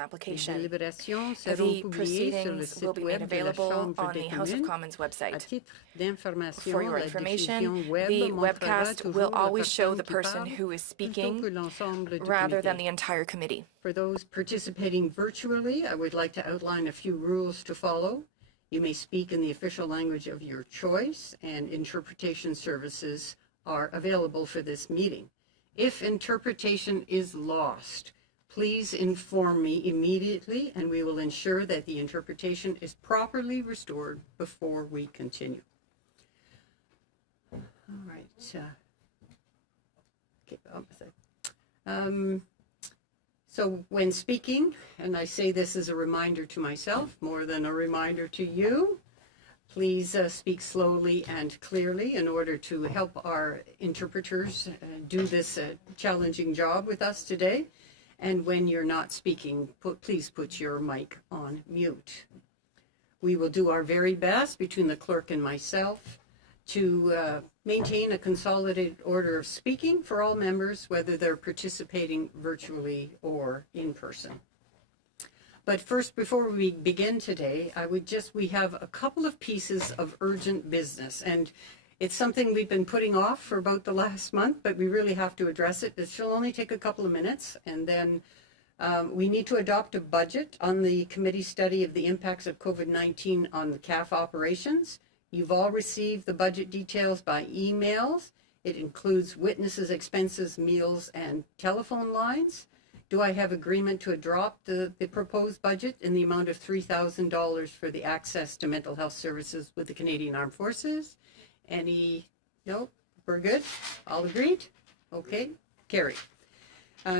application. délibérations seront The publiées sur le proceedings site will be made web de la available Chambre on des the House of communes. Commons À website. titre d'information, For your la information, diffusion web the montrera webcast will toujours la always show personne the qui person parle who is plutôt speaking que l'ensemble du rather than comité. the entire committee. For those participating virtually, I would like to outline a few rules to follow. You may speak in the official language of your choice, and interpretation services are available for this meeting. If interpretation is lost, please inform me immediately, and we will ensure that the interpretation is properly restored before we continue. All right. So when speaking, and I say this as a reminder to myself, more than a reminder to you, please speak slowly and clearly in order to help our interpreters do this challenging job with us today. And when you're not speaking, please put your mic on mute. We will do our very best between the clerk and myself to maintain a consolidated order of speaking for all members, whether they're participating virtually or in person. But first, before we begin today, we have a couple of pieces of urgent business, and it's something we've been putting off for about the last month, but we really have to address it. It shall only take a couple of minutes, and then we need to adopt a budget on the committee study of the impacts of COVID-19 on the CAF operations. You've all received the budget details by emails. It includes witnesses' expenses, meals, and telephone lines. Do I have agreement to adopt the proposed budget in the amount of $3,000 for the access to mental health services with the Canadian Armed Forces? No? We're good? All agreed? Okay, carried.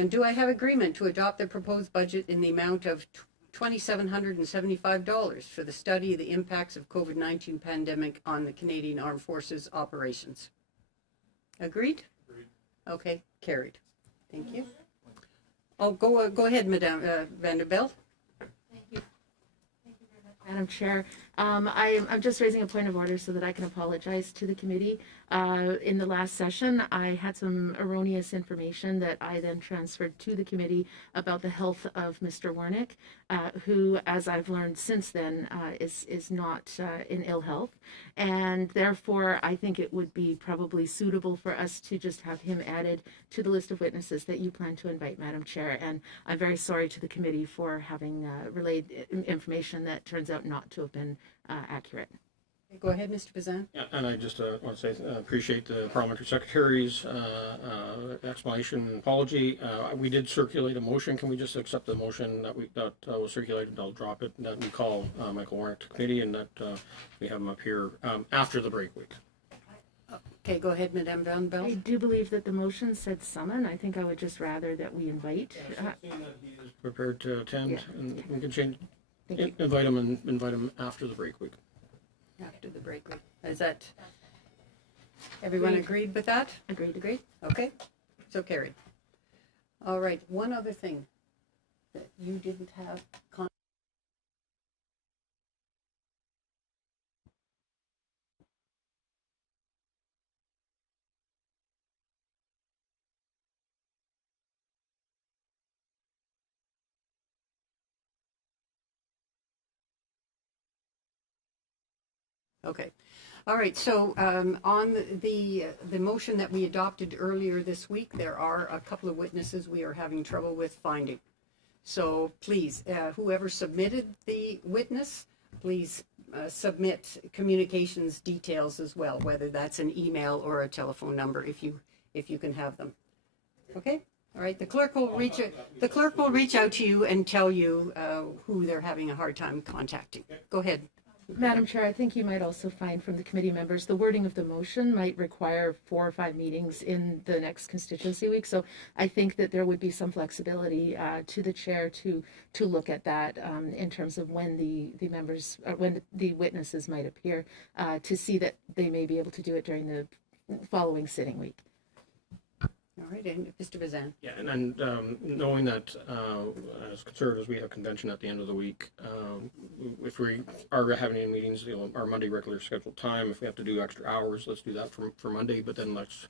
Do I have agreement to adopt the proposed budget in the amount of $2,775 for the study of the impacts of COVID-19 pandemic on the Canadian Armed Forces operations? Agreed? Agreed. Okay, carried. Thank you. Oh, go ahead, Madame Vanderbilt. Thank you. Thank you very much, Madam Chair. I'm just raising a point of order so that I can apologize to the committee. In the last session, I had some erroneous information that I then transferred to the committee about the health of Mr. Wernick, who, as I've learned since then, is not in ill health. And therefore, I think it would be probably suitable for us to just have him added to the list of witnesses that you plan to invite, Madam Chair. And I'm very sorry to the committee for having relayed information that turns out not to have been accurate. Go ahead, Mr. Bazan. Yeah, and I just want to say appreciate the parliamentary secretary's explanation and apology. We did circulate a motion. Can we just accept the motion that was circulated? I'll drop it. That we call Michael Warnick to committee, and that we have him up here after the break week. Okay, go ahead, Madame Vanderbilt. I do believe that the motion said summon. I think I would just rather that we invite. That he is prepared to attend, Yeah. and we can change. Thank you. Invite him after the break week. After the break. Is that everyone agreed with that? Agreed. Agreed? Okay, so carried. All right, one other thing that you didn't have. Okay. All right. So on the motion that we adopted earlier this week, there are a couple of witnesses we are having trouble with finding. So please, whoever submitted the witness, please submit communications details as well, whether that's an email or a telephone number, if you can have them. Okay. All right. The clerk will reach out to you and tell you who they're having a hard time contacting. Go ahead. Madam Chair, I think you might also find from the committee members, the wording of the motion might require 4 or 5 meetings in the next constituency week. So I think that there would be some flexibility to the chair to look at that in terms of when the members, when the witnesses might appear, to see that they may be able to do it during the following sitting week. All right, and Mr. Bazan. Yeah, and knowing that as conservatives we have convention at the end of the week, if we are having any meetings, our Monday regular scheduled time, if we have to do extra hours, let's do that for Monday. But then let's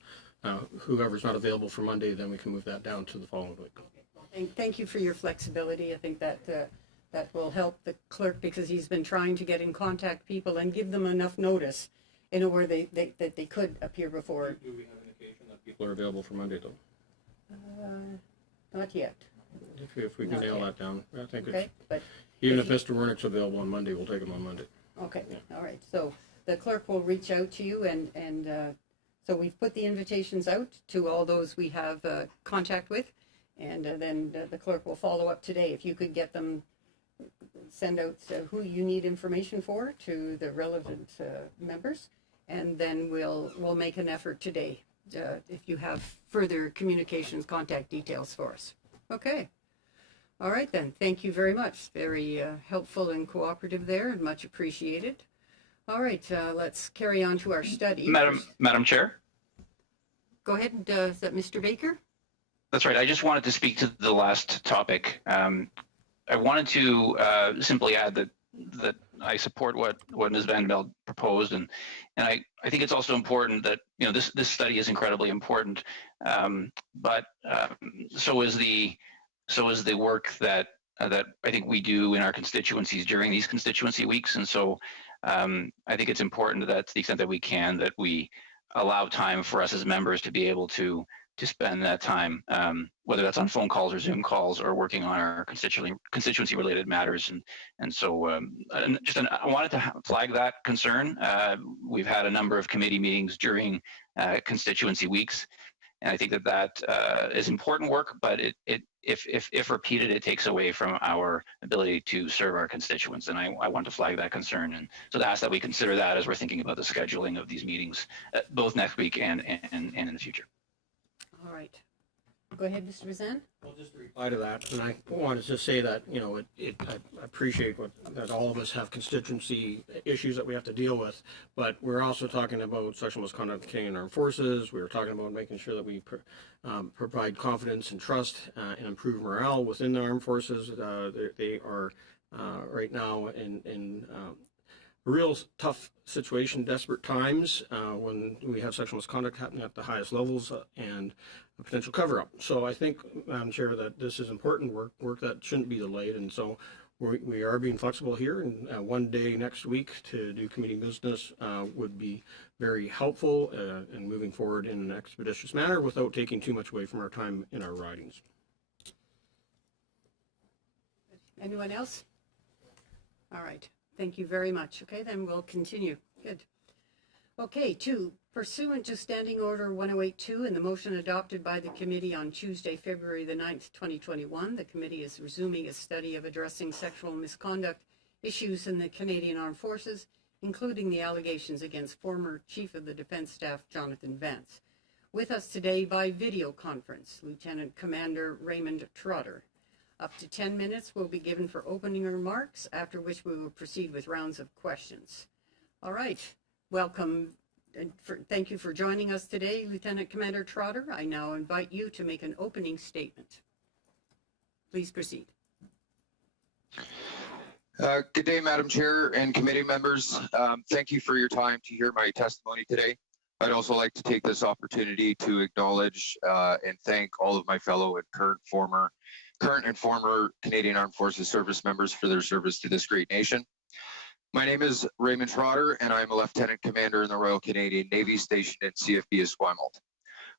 whoever's not available for Monday, then we can move that down to the following week. Thank you for your flexibility. I think that that will help the clerk because he's been trying to get in contact people and give them enough notice in order that they could appear before. Do we have indication that people are available for Monday, though? Not yet. If we can Not nail yet. that down, I think Okay, but even if Mr. Wernick's available on Monday, we'll take him on Monday. okay, all right. So the clerk will reach out to you, and so we've put the invitations out to all those we have contact with, and then the clerk will follow up today. If you could get them, send out who you need information for to the relevant members, and then we'll make an effort today if you have further communications contact details for us. Okay. All right then. Thank you very much. Very helpful and cooperative there, and much appreciated. All right, let's carry on to our study. Madam Chair? Go ahead. Is that Mr. Baker? That's right. I just wanted to speak to the last topic. I wanted to simply add that I support what Ms. Van Velde proposed, and I think it's also important that this study is incredibly important, but so is the work that I think we do in our constituencies during these constituency weeks, and so I think it's important that to the extent that we allow time for us as members to be able to spend that time, whether that's on phone calls or Zoom calls or working on our constituency related matters. And so I wanted to flag that concern. We've had a number of committee meetings during constituency weeks, and I think that is important work, but if repeated, it takes away from our ability to serve our constituents. And I want to flag that concern. And so to ask that we consider that as we're thinking about the scheduling of these meetings, both next week and in the future. All right. Go ahead, Mr. Bazan. I'll just reply to that, and I wanted to say that I appreciate that all of us have constituency issues that we have to deal with, but we're also talking about sexual misconduct in the Canadian Armed Forces. We were talking about making sure that we provide confidence and trust and improve morale within the armed forces. They are right now in a real tough situation, desperate times when we have sexual misconduct happening at the highest levels and a potential cover-up. So I think, Madam Chair, that this is important work that shouldn't be delayed, and so we are being flexible here, and one day next week to do committee business would be very helpful in moving forward in an expeditious manner without taking too much away from our time in our ridings. Anyone else? All right. Thank you very much. Okay, then we'll continue. Good. Okay, 2. Pursuant to Standing Order 1082 and the motion adopted by the committee on Tuesday, February the 9th, 2021, the committee is resuming a study of addressing sexual misconduct issues in the Canadian Armed Forces, including the allegations against former Chief of the Defence Staff, Jonathan Vance. With us today by video conference, Lieutenant Commander Raymond Trotter. Up to 10 minutes will be given for opening remarks, after which we will proceed with rounds of questions. All right, welcome. Thank you for joining us today, Lieutenant Commander Trotter. I now invite you to make an opening statement. Please proceed. Good day, Madam Chair and committee members. Thank you for your time to hear my testimony today. I'd also like to take this opportunity to acknowledge and thank all of my fellow and current and former Canadian Armed Forces service members for their service to this great nation. My name is Raymond Trotter, and I'm a Lieutenant Commander in the Royal Canadian Navy stationed in CFB Esquimalt.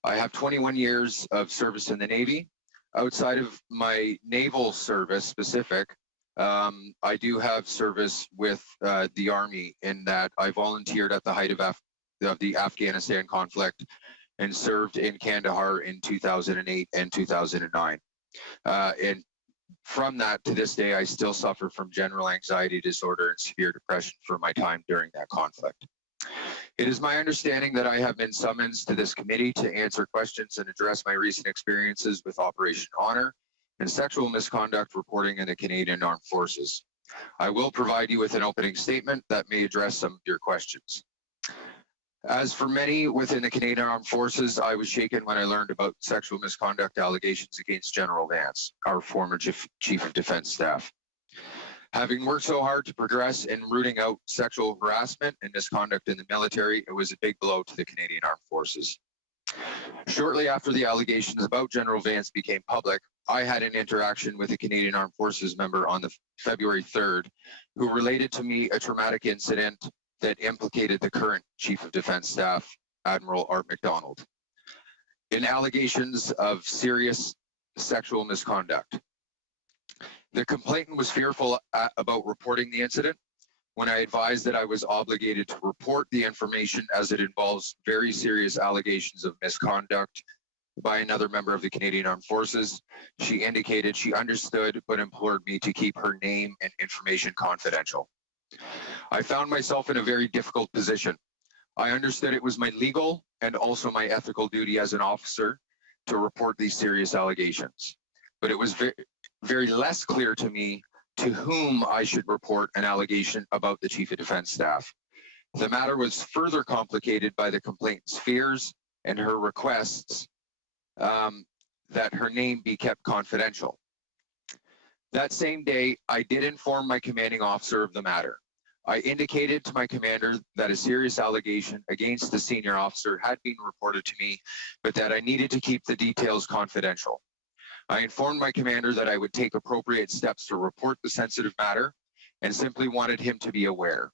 I have 21 years of service in the Navy. Outside of my naval service specific, I do have service with the Army in that I volunteered at the height of the Afghanistan conflict and served in Kandahar in 2008 and 2009. And from that to this day, I still suffer from general anxiety disorder and severe depression for my time during that conflict. It is my understanding that I have been summoned to this committee to answer questions and address my recent experiences with Operation Honor and sexual misconduct reporting in the Canadian Armed Forces. I will provide you with an opening statement that may address some of your questions. As for many within the Canadian Armed Forces, I was shaken when I learned about sexual misconduct allegations against General Vance, our former Chief of Defence Staff. Having worked so hard to progress in rooting out sexual harassment and misconduct in the military, it was a big blow to the Canadian Armed Forces. Shortly after the allegations about General Vance became public, I had an interaction with a Canadian Armed Forces member on the February 3rd who related to me a traumatic incident that implicated the current Chief of Defence Staff, Admiral Art MacDonald, in allegations of serious sexual misconduct. The complainant was fearful about reporting the incident when I advised that I was obligated to report the information as it involves very serious allegations of misconduct by another member of the Canadian Armed Forces. She indicated she understood but implored me to keep her name and information confidential. I found myself in a very difficult position. I understood it was my legal and also my ethical duty as an officer to report these serious allegations, but it was very less clear to me to whom I should report an allegation about the Chief of Defence Staff. The matter was further complicated by the complainant's fears and her requests that her name be kept confidential. That same day, I did inform my commanding officer of the matter. I indicated to my commander that a serious allegation against the senior officer had been reported to me, but that I needed to keep the details confidential. I informed my commander that I would take appropriate steps to report the sensitive matter and simply wanted him to be aware.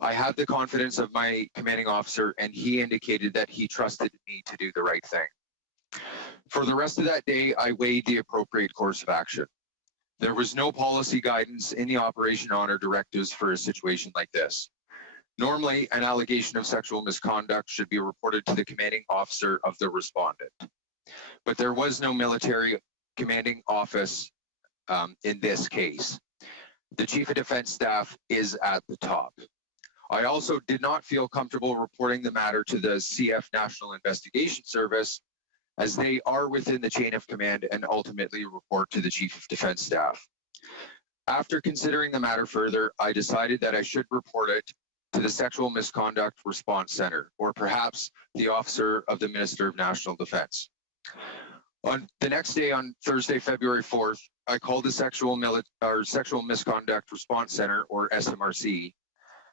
I had the confidence of my commanding officer, and he indicated that he trusted me to do the right thing. For the rest of that day, I weighed the appropriate course of action. There was no policy guidance in the Operation Honor directives for a situation like this. Normally, an allegation of sexual misconduct should be reported to the commanding officer of the respondent. But there was no military commanding office in this case. The Chief of Defence Staff is at the top. I also did not feel comfortable reporting the matter to the CAF National Investigation Service, as they are within the chain of command and ultimately report to the Chief of Defence Staff. After considering the matter further, I decided that I should report it to the Sexual Misconduct Response Center, or perhaps the Officer of the Minister of National Defence. On the next day, on Thursday, February 4th, I called the Sexual Misconduct Response Center, or SMRC,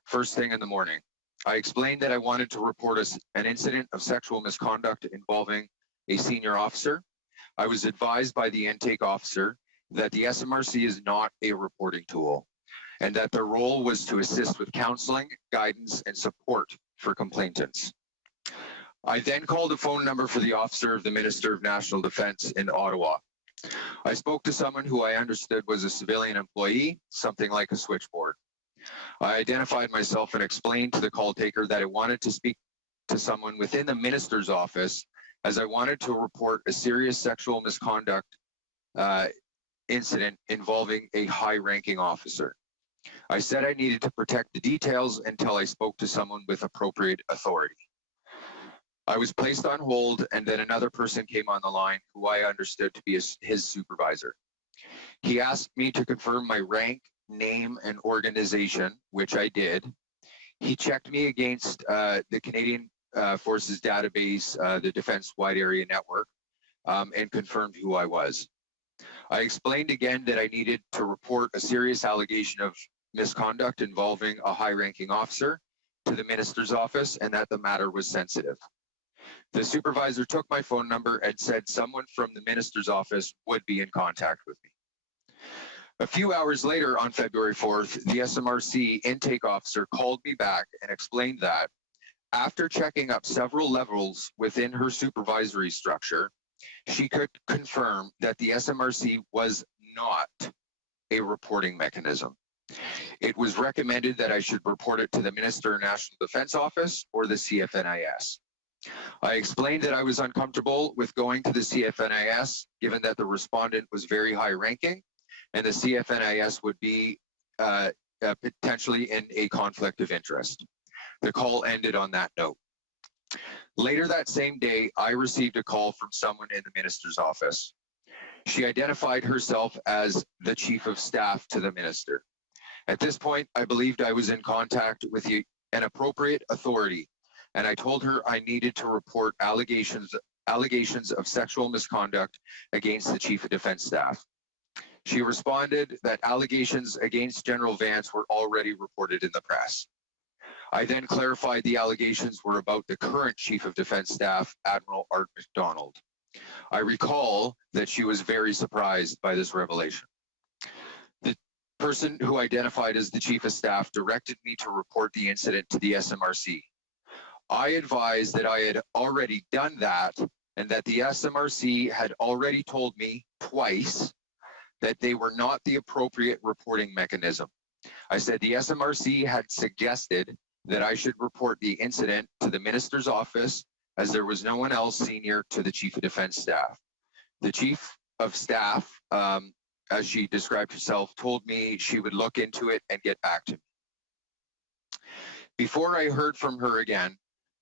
first thing in the morning. I explained that I wanted to report an incident of sexual misconduct involving a senior officer. I was advised by the intake officer that the SMRC is not a reporting tool, and that their role was to assist with counseling, guidance, and support for complainants. I then called a phone number for the officer of the Minister of National Defence in Ottawa. I spoke to someone who I understood was a civilian employee, something like a switchboard. I identified myself and explained to the call taker that I wanted to speak to someone within the minister's office, as I wanted to report a serious sexual misconduct incident involving a high-ranking officer. I said I needed to protect the details until I spoke to someone with appropriate authority. I was placed on hold, and then another person came on the line who I understood to be his supervisor. He asked me to confirm my rank, name, and organization, which I did. He checked me against the Canadian Forces database, the Defence Wide Area Network, and confirmed who I was. I explained again that I needed to report a serious allegation of misconduct involving a high-ranking officer to the minister's office, and that the matter was sensitive. The supervisor took my phone number and said someone from the minister's office would be in contact with me. A few hours later, on February 4th, the SMRC intake officer called me back and explained that after checking up several levels within her supervisory structure, she could confirm that the SMRC was not a reporting mechanism. It was recommended that I should report it to the Minister of National Defence Office or the CFNIS. I explained that I was uncomfortable with going to the CFNIS, given that the respondent was very high-ranking, and the CFNIS would be potentially in a conflict of interest. The call ended on that note. Later that same day, I received a call from someone in the minister's office. She identified herself as the Chief of Staff to the minister. At this point, I believed I was in contact with an appropriate authority, and I told her I needed to report allegations of sexual misconduct against the Chief of Defence Staff. She responded that allegations against General Vance were already reported in the press. I then clarified the allegations were about the current Chief of Defense Staff, Admiral Art MacDonald. I recall that she was very surprised by this revelation. The person who identified as the Chief of Staff directed me to report the incident to the SMRC. I advised that I had already done that and that the SMRC had already told me twice that they were not the appropriate reporting mechanism. I said the SMRC had suggested that I should report the incident to the Minister's office as there was no one else senior to the Chief of Defense Staff. The Chief of Staff, as she described herself, told me she would look into it and get back to me. Before I heard from her again,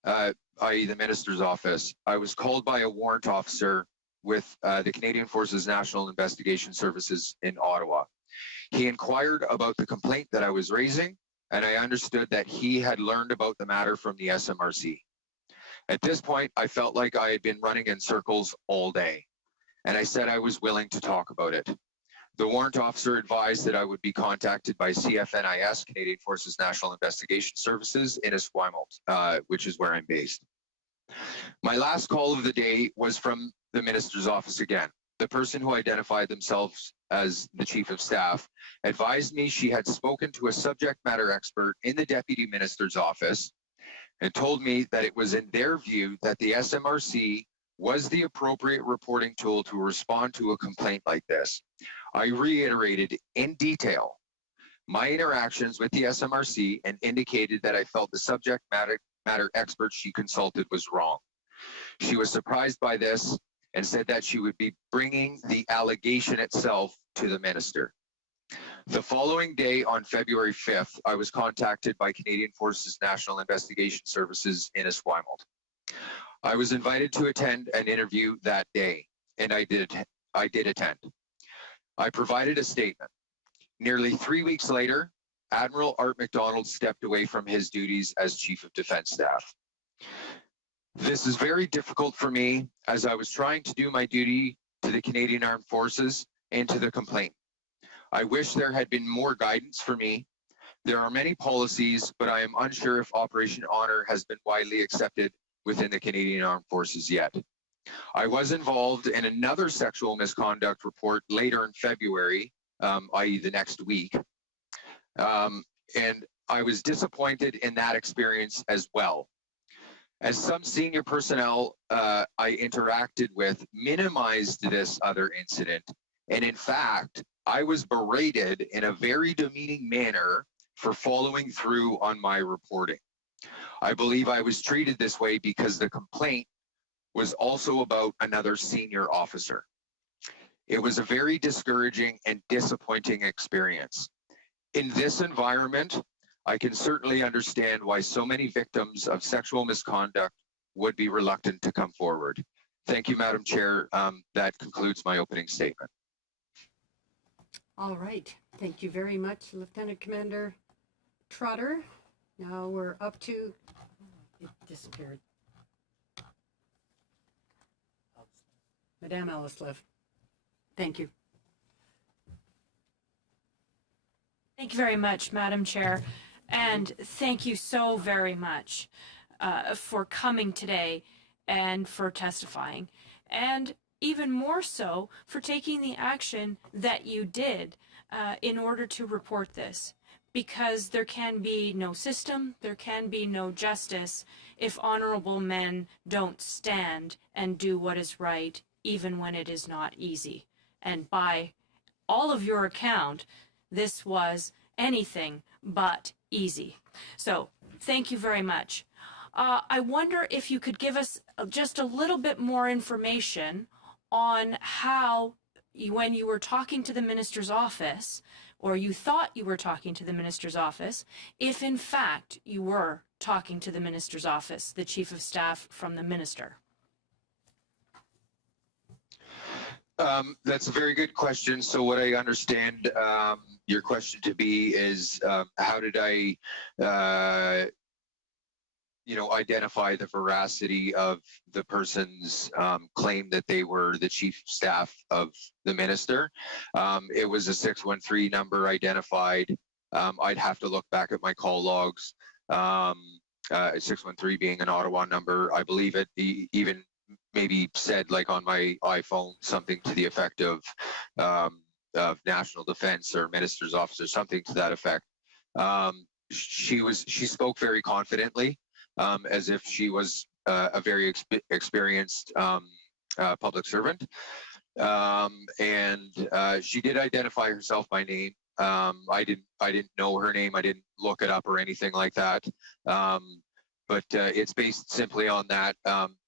i.e. the Minister's office, I was called by a warrant officer with the Canadian Forces National Investigation Services in Ottawa. He inquired about the complaint that I was raising, and I understood that he had learned about the matter from the SMRC. At this point, I felt like I had been running in circles all day, and I said I was willing to talk about it. The warrant officer advised that I would be contacted by CFNIS, Canadian Forces National Investigation Services, in Esquimalt, which is where I'm based. My last call of the day was from the Minister's office again. The person who identified themselves as the Chief of Staff advised me she had spoken to a subject matter expert in the Deputy Minister's office and told me that it was in their view that the SMRC was the appropriate reporting tool to respond to a complaint like this. I reiterated in detail my interactions with the SMRC and indicated that I felt the subject matter expert she consulted was wrong. She was surprised by this and said that she would be bringing the allegation itself to the Minister. The following day, on February 5th, I was contacted by Canadian Forces National Investigation Services in Esquimalt. I was invited to attend an interview that day, and I did attend. I provided a statement. Nearly 3 weeks later, Admiral Art MacDonald stepped away from his duties as Chief of Defense Staff. This is very difficult for me as I was trying to do my duty to the Canadian Armed Forces and to the complaint. I wish there had been more guidance for me. There are many policies, but I am unsure if Operation Honor has been widely accepted within the Canadian Armed Forces yet. I was involved in another sexual misconduct report later in February, i.e. the next week, and I was disappointed in that experience as well. As some senior personnel I interacted with minimized this other incident, and in fact, I was berated in a very demeaning manner for following through on my reporting. I believe I was treated this way because the complaint was also about another senior officer. It was a very discouraging and disappointing experience. In this environment, I can certainly understand why so many victims of sexual misconduct would be reluctant to come forward. Thank you, Madam Chair. That concludes my opening statement. All right. Thank you very much, Lieutenant Commander Trotter. Now we're up to, it disappeared. Madame Ellslev. Thank you. Thank you very much, Madam Chair. And thank you so very much for coming today and for testifying. And even more so for taking the action that you did in order to report this. Because there can be no system, there can be no justice if honorable men don't stand and do what is right, even when it is not easy. And by all of your account, this was anything but easy. So thank you very much. I wonder if you could give us just a little bit more information on how, when you were talking to the minister's office, or you thought you were talking to the minister's office, if in fact you were talking to the minister's office, the chief of staff from the minister. That's a very good question. So what I understand your question to be is how did I identify the veracity of the person's claim that they were the chief of staff of the minister. It was a 613 number identified. I'd have to look back at my call logs. 613 being an Ottawa number. I believe it even maybe said, like on my iPhone, something to the effect of national defense or minister's office or something to that effect. She spoke very confidently, as if she was a very experienced public servant. And she did identify herself by name. I didn't know her name. I didn't look it up or anything like that. But it's based simply on that,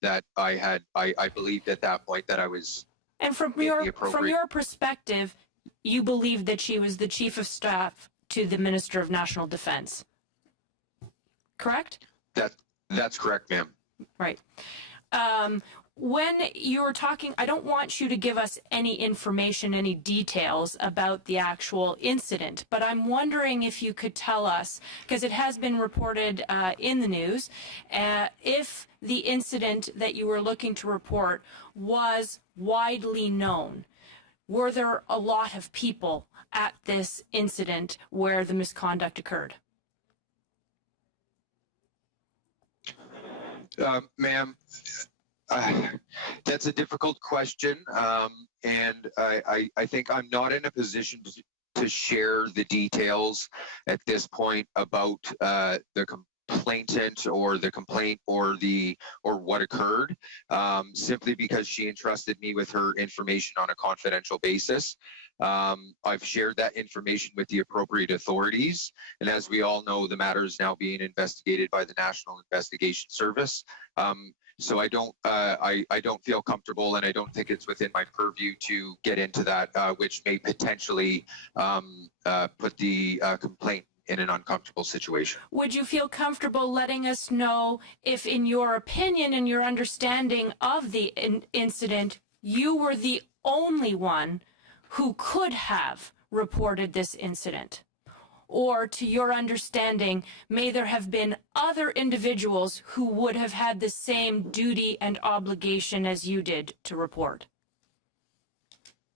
that I believed at that point that I was. And from your perspective, you believed that she was the chief of staff to the Minister of National Defense, correct? That's correct, ma'am. Right. When you were talking, I don't want you to give us any information, any details about the actual incident, but I'm wondering if you could tell us, because it has been reported in the news, if the incident that you were looking to report was widely known. Were there a lot of people at this incident where the misconduct occurred? Ma'am, that's a difficult question, and I think I'm not in a position to share the details at this point about the complainant or the complaint or what occurred, simply because she entrusted me with her information on a confidential basis. I've shared that information with the appropriate authorities, and as we all know, the matter is now being investigated by the National Investigation Service. So I don't feel comfortable, and I don't think it's within my purview to get into that, which may potentially put the complaint in an uncomfortable situation. Would you feel comfortable letting us know if, in your opinion and your understanding of the incident, you were the only one who could have reported this incident? Or, to your understanding, may there have been other individuals who would have had the same duty and obligation as you did to report?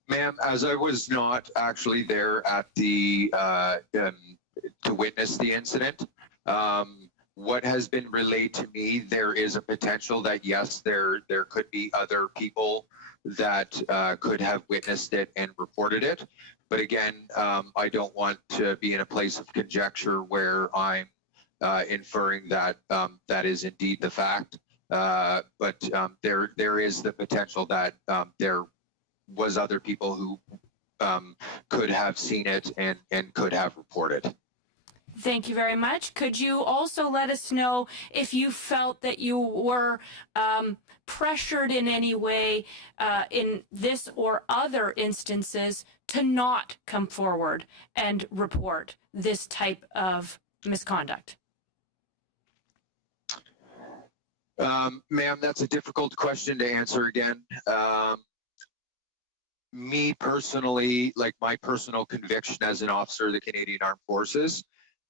Ma'am, as I was not actually there at the to witness the incident, what has been relayed to me, there is a potential that yes, there could be other people that could have witnessed it and reported it. But again, I don't want to be in a place of conjecture where I'm inferring that that is indeed the fact. But there is the potential that there was other people who could have seen it and could have reported. Thank you very much. Could you also let us know if you felt that you were pressured in any way in this or other instances to not come forward and report this type of misconduct? Ma'am, that's a difficult question to answer again. Me personally, like my personal conviction as an officer of the Canadian Armed Forces,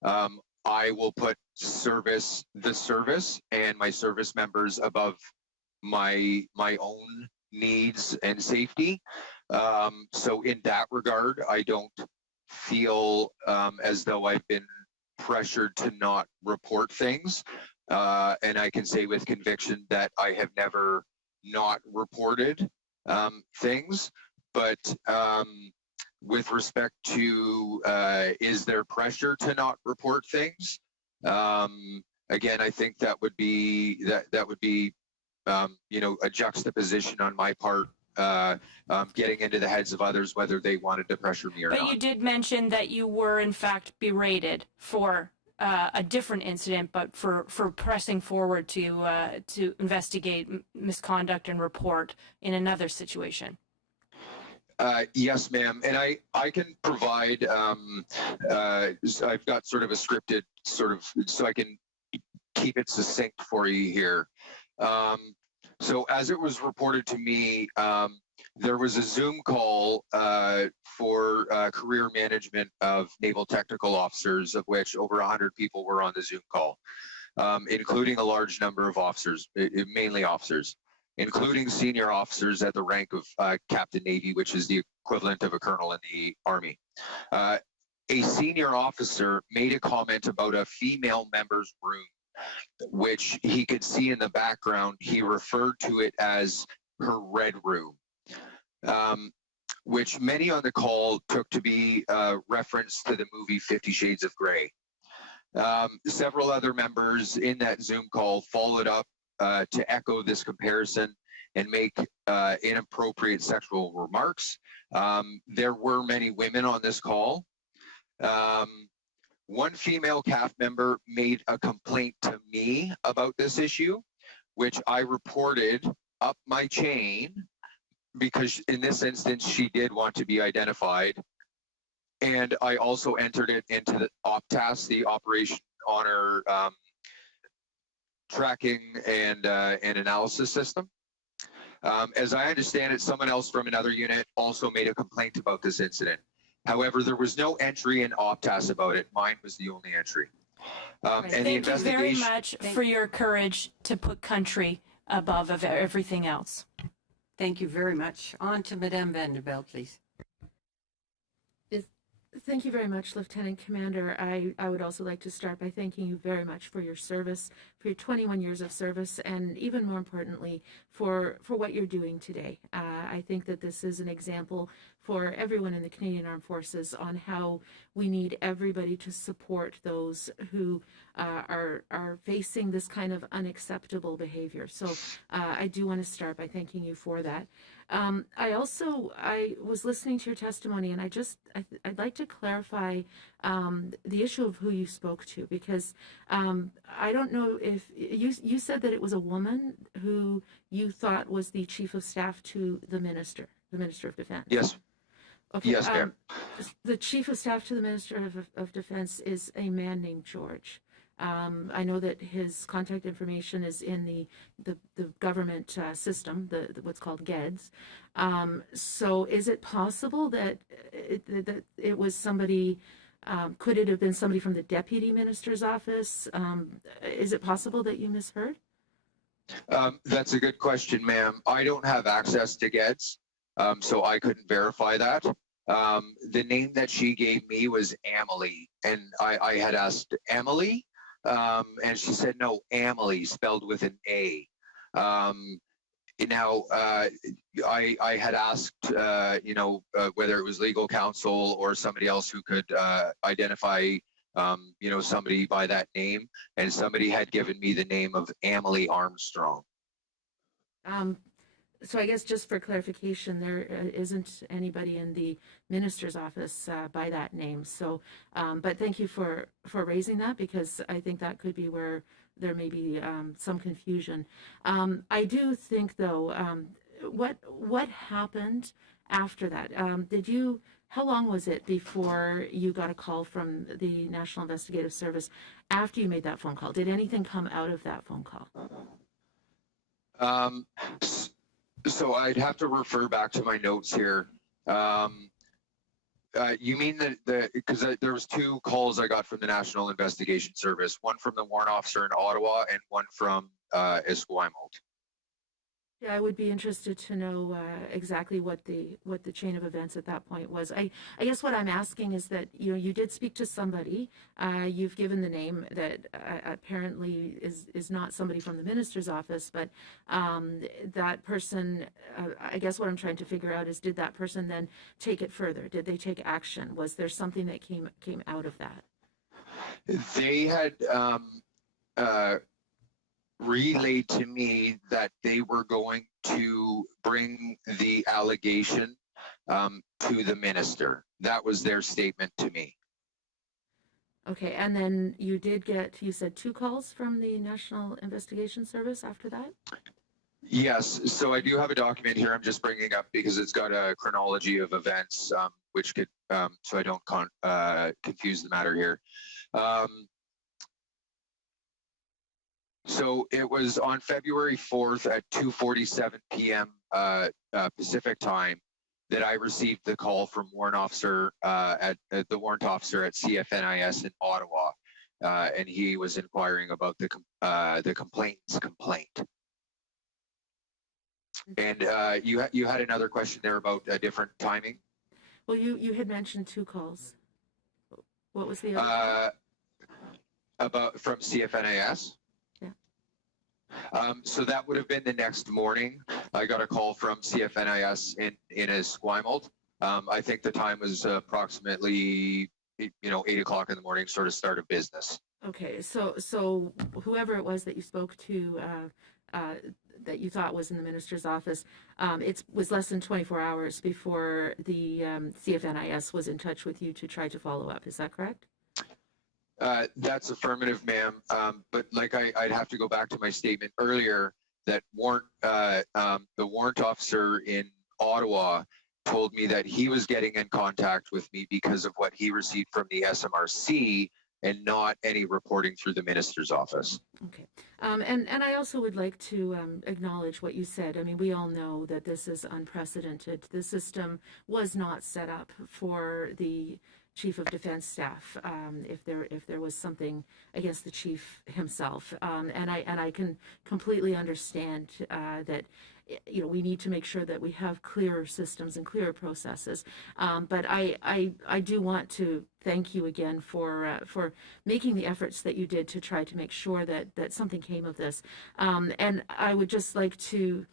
I will put the service and my service members above my own needs and safety. So in that regard, I don't feel as though I've been pressured to not report things. And I can say with conviction that I have never not reported things. But with respect to is there pressure to not report things? Again, I think that would be a juxtaposition on my part, getting into the heads of others whether they wanted to pressure me or not. But you did mention that you were in fact berated for a different incident, but for pressing forward to investigate misconduct and report in another situation. Yes, ma'am, and I can provide. I've got sort of a scripted so I can keep it succinct for you here. So as it was reported to me, there was a Zoom call for career management of naval technical officers, of which over 100 people were on the Zoom call, including a large number of officers, mainly officers, including senior officers at the rank of Captain Navy, which is the equivalent of a colonel in the Army. a senior officer made a comment about a female member's room, which he could see in the background. He referred to it as her red room, which many on the call took to be a reference to the movie 50 Shades of Grey. Several other members in that Zoom call followed up to echo this comparison and make inappropriate sexual remarks. There were many women on this call. One female CAF member made a complaint to me about this issue, which I reported up my chain because in this instance, she did want to be identified. And I also entered it into the OPTAS, the Operation Honor Tracking and Analysis System. As I understand it, someone else from another unit also made a complaint about this incident. However, there was no entry in OPTAS about it. Mine was the only entry. And Thank you very much for your courage to put country above of everything else. Thank you very much. On to Madame Vanderbilt, please. Thank you very much, Lieutenant Commander. I would also like to start by thanking you very much for your service, for your 21 years of service, and even more importantly, for what you're doing today. I think that this is an example for everyone in the Canadian Armed Forces on how we need everybody to support those who are facing this kind of unacceptable behavior. So I do want to start by thanking you for that. I was listening to your testimony, and I'd like to clarify the issue of who you spoke to, because I don't know if you said that it was a woman who you thought was the Chief of Staff to the Minister of Defense. Yes. Okay. Yes, ma'am. The Chief of Staff to the Minister of Defense is a man named George. I know that his contact information is in the government system, what's called GEDS. So is it possible that it was somebody, could it have been somebody from the Deputy Minister's office? Is it possible that you misheard? That's a good question, ma'am. I don't have access to GEDS, so I couldn't verify that. The name that she gave me was Emily, and I had asked Emily, and she said, no, Emily, spelled with an A. Now, I had asked, whether it was legal counsel or somebody else who could identify, somebody by that name, and somebody had given me the name of Emily Armstrong. So I guess just for clarification, there isn't anybody in the minister's office by that name. So, but thank you for raising that, because I think that could be where there may be some confusion. I do think, though, what happened after that? How long was it before you got a call from the National Investigative Service after you made that phone call? Did anything come out of that phone call? So I'd have to refer back to my notes here. You mean because there was two calls I got from the National Investigation Service, one from the warrant officer in Ottawa and one from Esquimalt. Yeah, I would be interested to know exactly what the chain of events at that point was. I guess what I'm asking is that you did speak to somebody. You've given the name that apparently is not somebody from the minister's office, but that person. I guess what I'm trying to figure out is, did that person then take it further? Did they take action? Was there something that came out of that? They had relayed to me that they were going to bring the allegation to the minister. That was their statement to me. Okay, and then you said 2 calls from the National Investigation Service after that? Yes, so I do have a document here I'm just bringing up because it's got a chronology of events, which could, so I don't confuse the matter here. So it was on February 4th at 2:47 p.m. Pacific time that I received the call from the warrant officer at CFNIS in Ottawa, and he was inquiring about the complaint's complaint. And you had another question there about a different timing. Well, you had mentioned 2 calls. What was the other? About from CFNIS. Yeah. So that would have been the next morning. I got a call from CFNIS in Esquimalt. I think the time was approximately 8 o'clock in the morning, sort of start of business. Okay, so whoever it was that you spoke to, that you thought was in the minister's office, it was less than 24 hours before the CFNIS was in touch with you to try to follow up. Is that correct? That's affirmative, ma'am. But like I'd have to go back to my statement earlier that the warrant officer in Ottawa told me that he was getting in contact with me because of what he received from the SMRC and not any reporting through the minister's office. Okay. And I also would like to acknowledge what you said. I mean, we all know that this is unprecedented. The system was not set up for the Chief of Defense Staff if there was something against the chief himself. And I can completely understand that we need to make sure that we have clearer systems and clearer processes. But I do want to thank you again for making the efforts that you did to try to make sure that something came of this. And I would just like to,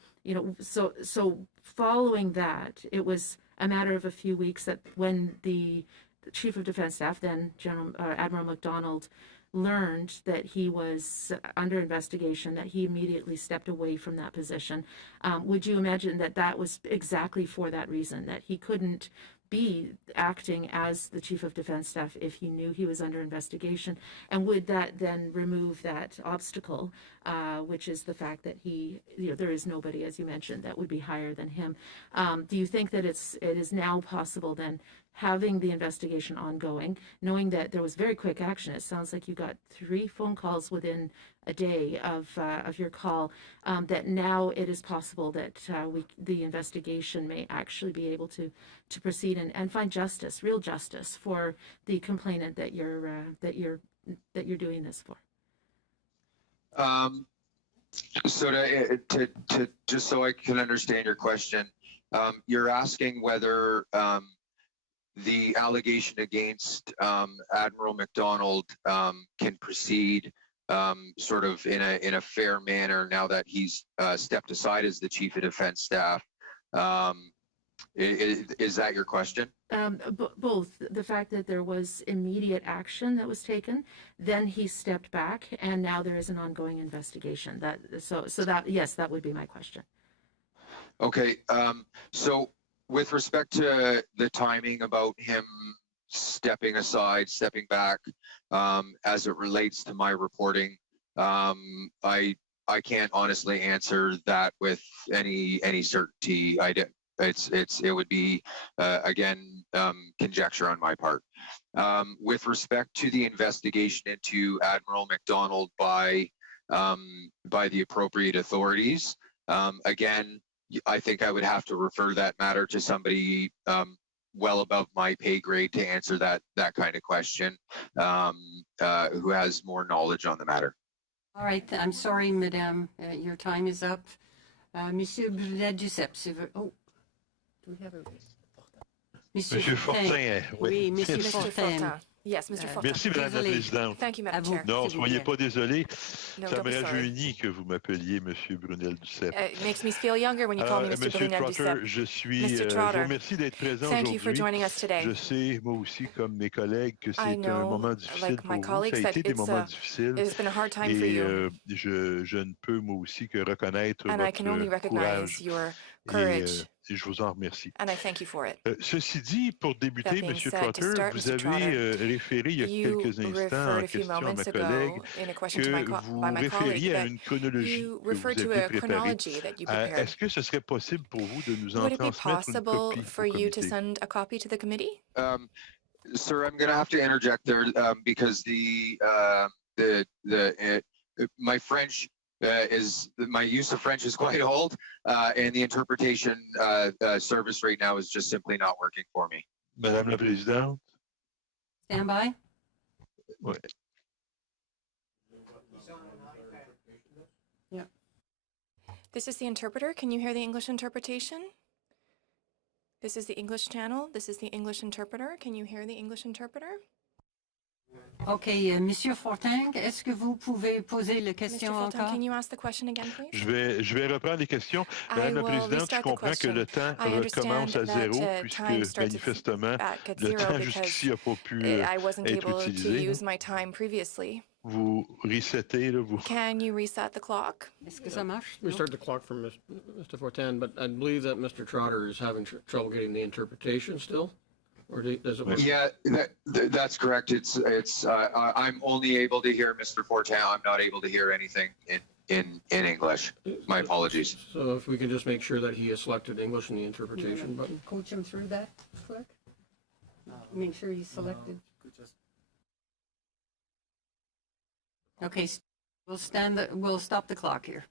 so following that, it was a matter of a few weeks that when the Chief of Defense Staff, then Admiral MacDonald, learned that he was under investigation, that he immediately stepped away from that position. Would you imagine that was exactly for that reason, that he couldn't be acting as the Chief of Defense Staff if he knew he was under investigation? And would that then remove that obstacle, which is the fact that there is nobody, as you mentioned, that would be higher than him? Do you think that it is now possible then, having the investigation ongoing, knowing that there was very quick action? It sounds like you got 3 phone calls within a day of your call, that now it is possible that the investigation may actually be able to proceed and find justice, real justice, for the complainant that you're doing this for. So to just so I can understand your question, you're asking whether the allegation against Admiral MacDonald can proceed sort of in a fair manner now that he's stepped aside as the Chief of Defense Staff. Is that your question? Both. The fact that there was immediate action that was taken, then he stepped back, and now there is an ongoing investigation. Yes, that would be my question. Okay. So with respect to the timing about him stepping aside, stepping back, as it relates to my reporting, I can't honestly answer that with any certainty. It would be again conjecture on my part. With respect to the investigation into Admiral MacDonald by the appropriate authorities, again, I think I would have to refer that matter to somebody well above my pay grade to answer that kind of question, who has more knowledge on the matter. All right, I'm sorry, Madame, your time is up. Monsieur Brunet-Duceppe, oh, do we have a... Monsieur Fortin, oui, Monsieur Mr. Fortin. Fortin. Yes, Mr. Fortin. Merci, Madame la Désolée. Présidente. Thank you, Madam À vous. Chair. Non, S'il vous soyez plaît. pas désolé. No, Ça don't me be sorry. rajeunit que vous m'appeliez Monsieur Brunel-Duceppe. It makes me feel younger when you call me Mr. Monsieur Brunel Trotter, Duceppe. je Mr. vous Trotter, remercie d'être présent thank you for aujourd'hui. joining us today. Je sais, moi aussi, comme mes collègues, que c'est I un know, moment difficile like my pour vous. colleagues, Ça a that été des it's moments difficiles. it has been a hard time for Et you, je ne peux, moi aussi, que reconnaître and I can only votre recognize courage. your Et courage, je vous en remercie. and I thank you for it. Ceci dit, pour débuter, That being Monsieur said, to Trotter, start, vous Mr. Trotter, avez référé il y a You quelques instants referred en a few question à moments ma ago collègue in a question que by vous my colleague référiez à that une chronologie you que referred vous to aviez a préparée. chronology that you prepared. Est-ce que ce serait possible pour vous de nous en Would it be transmettre une possible copie for au you to comité? send a copy to the committee? Sir, I'm going to have to interject there because my French my use of French is quite old, and the interpretation service right now is just simply not working for me. Madame la Présidente? Stand by. Ouais. Yeah. This is the interpreter. Can you hear the English interpretation? This is the English channel. This is the English interpreter. Can you hear the English interpreter? OK, Monsieur Fortin, est-ce que vous pouvez poser la Mr. question Fulton, encore? can you ask the question again, please? Je vais reprendre les questions. I Madame la will Présidente, je restart the comprends que question. le temps I recommence understand à zéro that puisque time starts manifestement back at le zero temps because jusqu'ici n'a pas pu I wasn't être able to utilisé. use my time previously. Vous resettez, là, vous. Can you reset the clock? Est-ce que ça marche? We Non? start the clock from Mr. Fortin, but I believe that Mr. Trotter is having trouble getting the interpretation still? Or does it work? Yeah, that's correct. I'm only able to hear Mr. Fortin. I'm not able to hear anything in English. My apologies. So if we can just make sure that he has selected English in the interpretation button. Coach him through that, click? Make sure he's selected. Okay, we'll stop the clock here.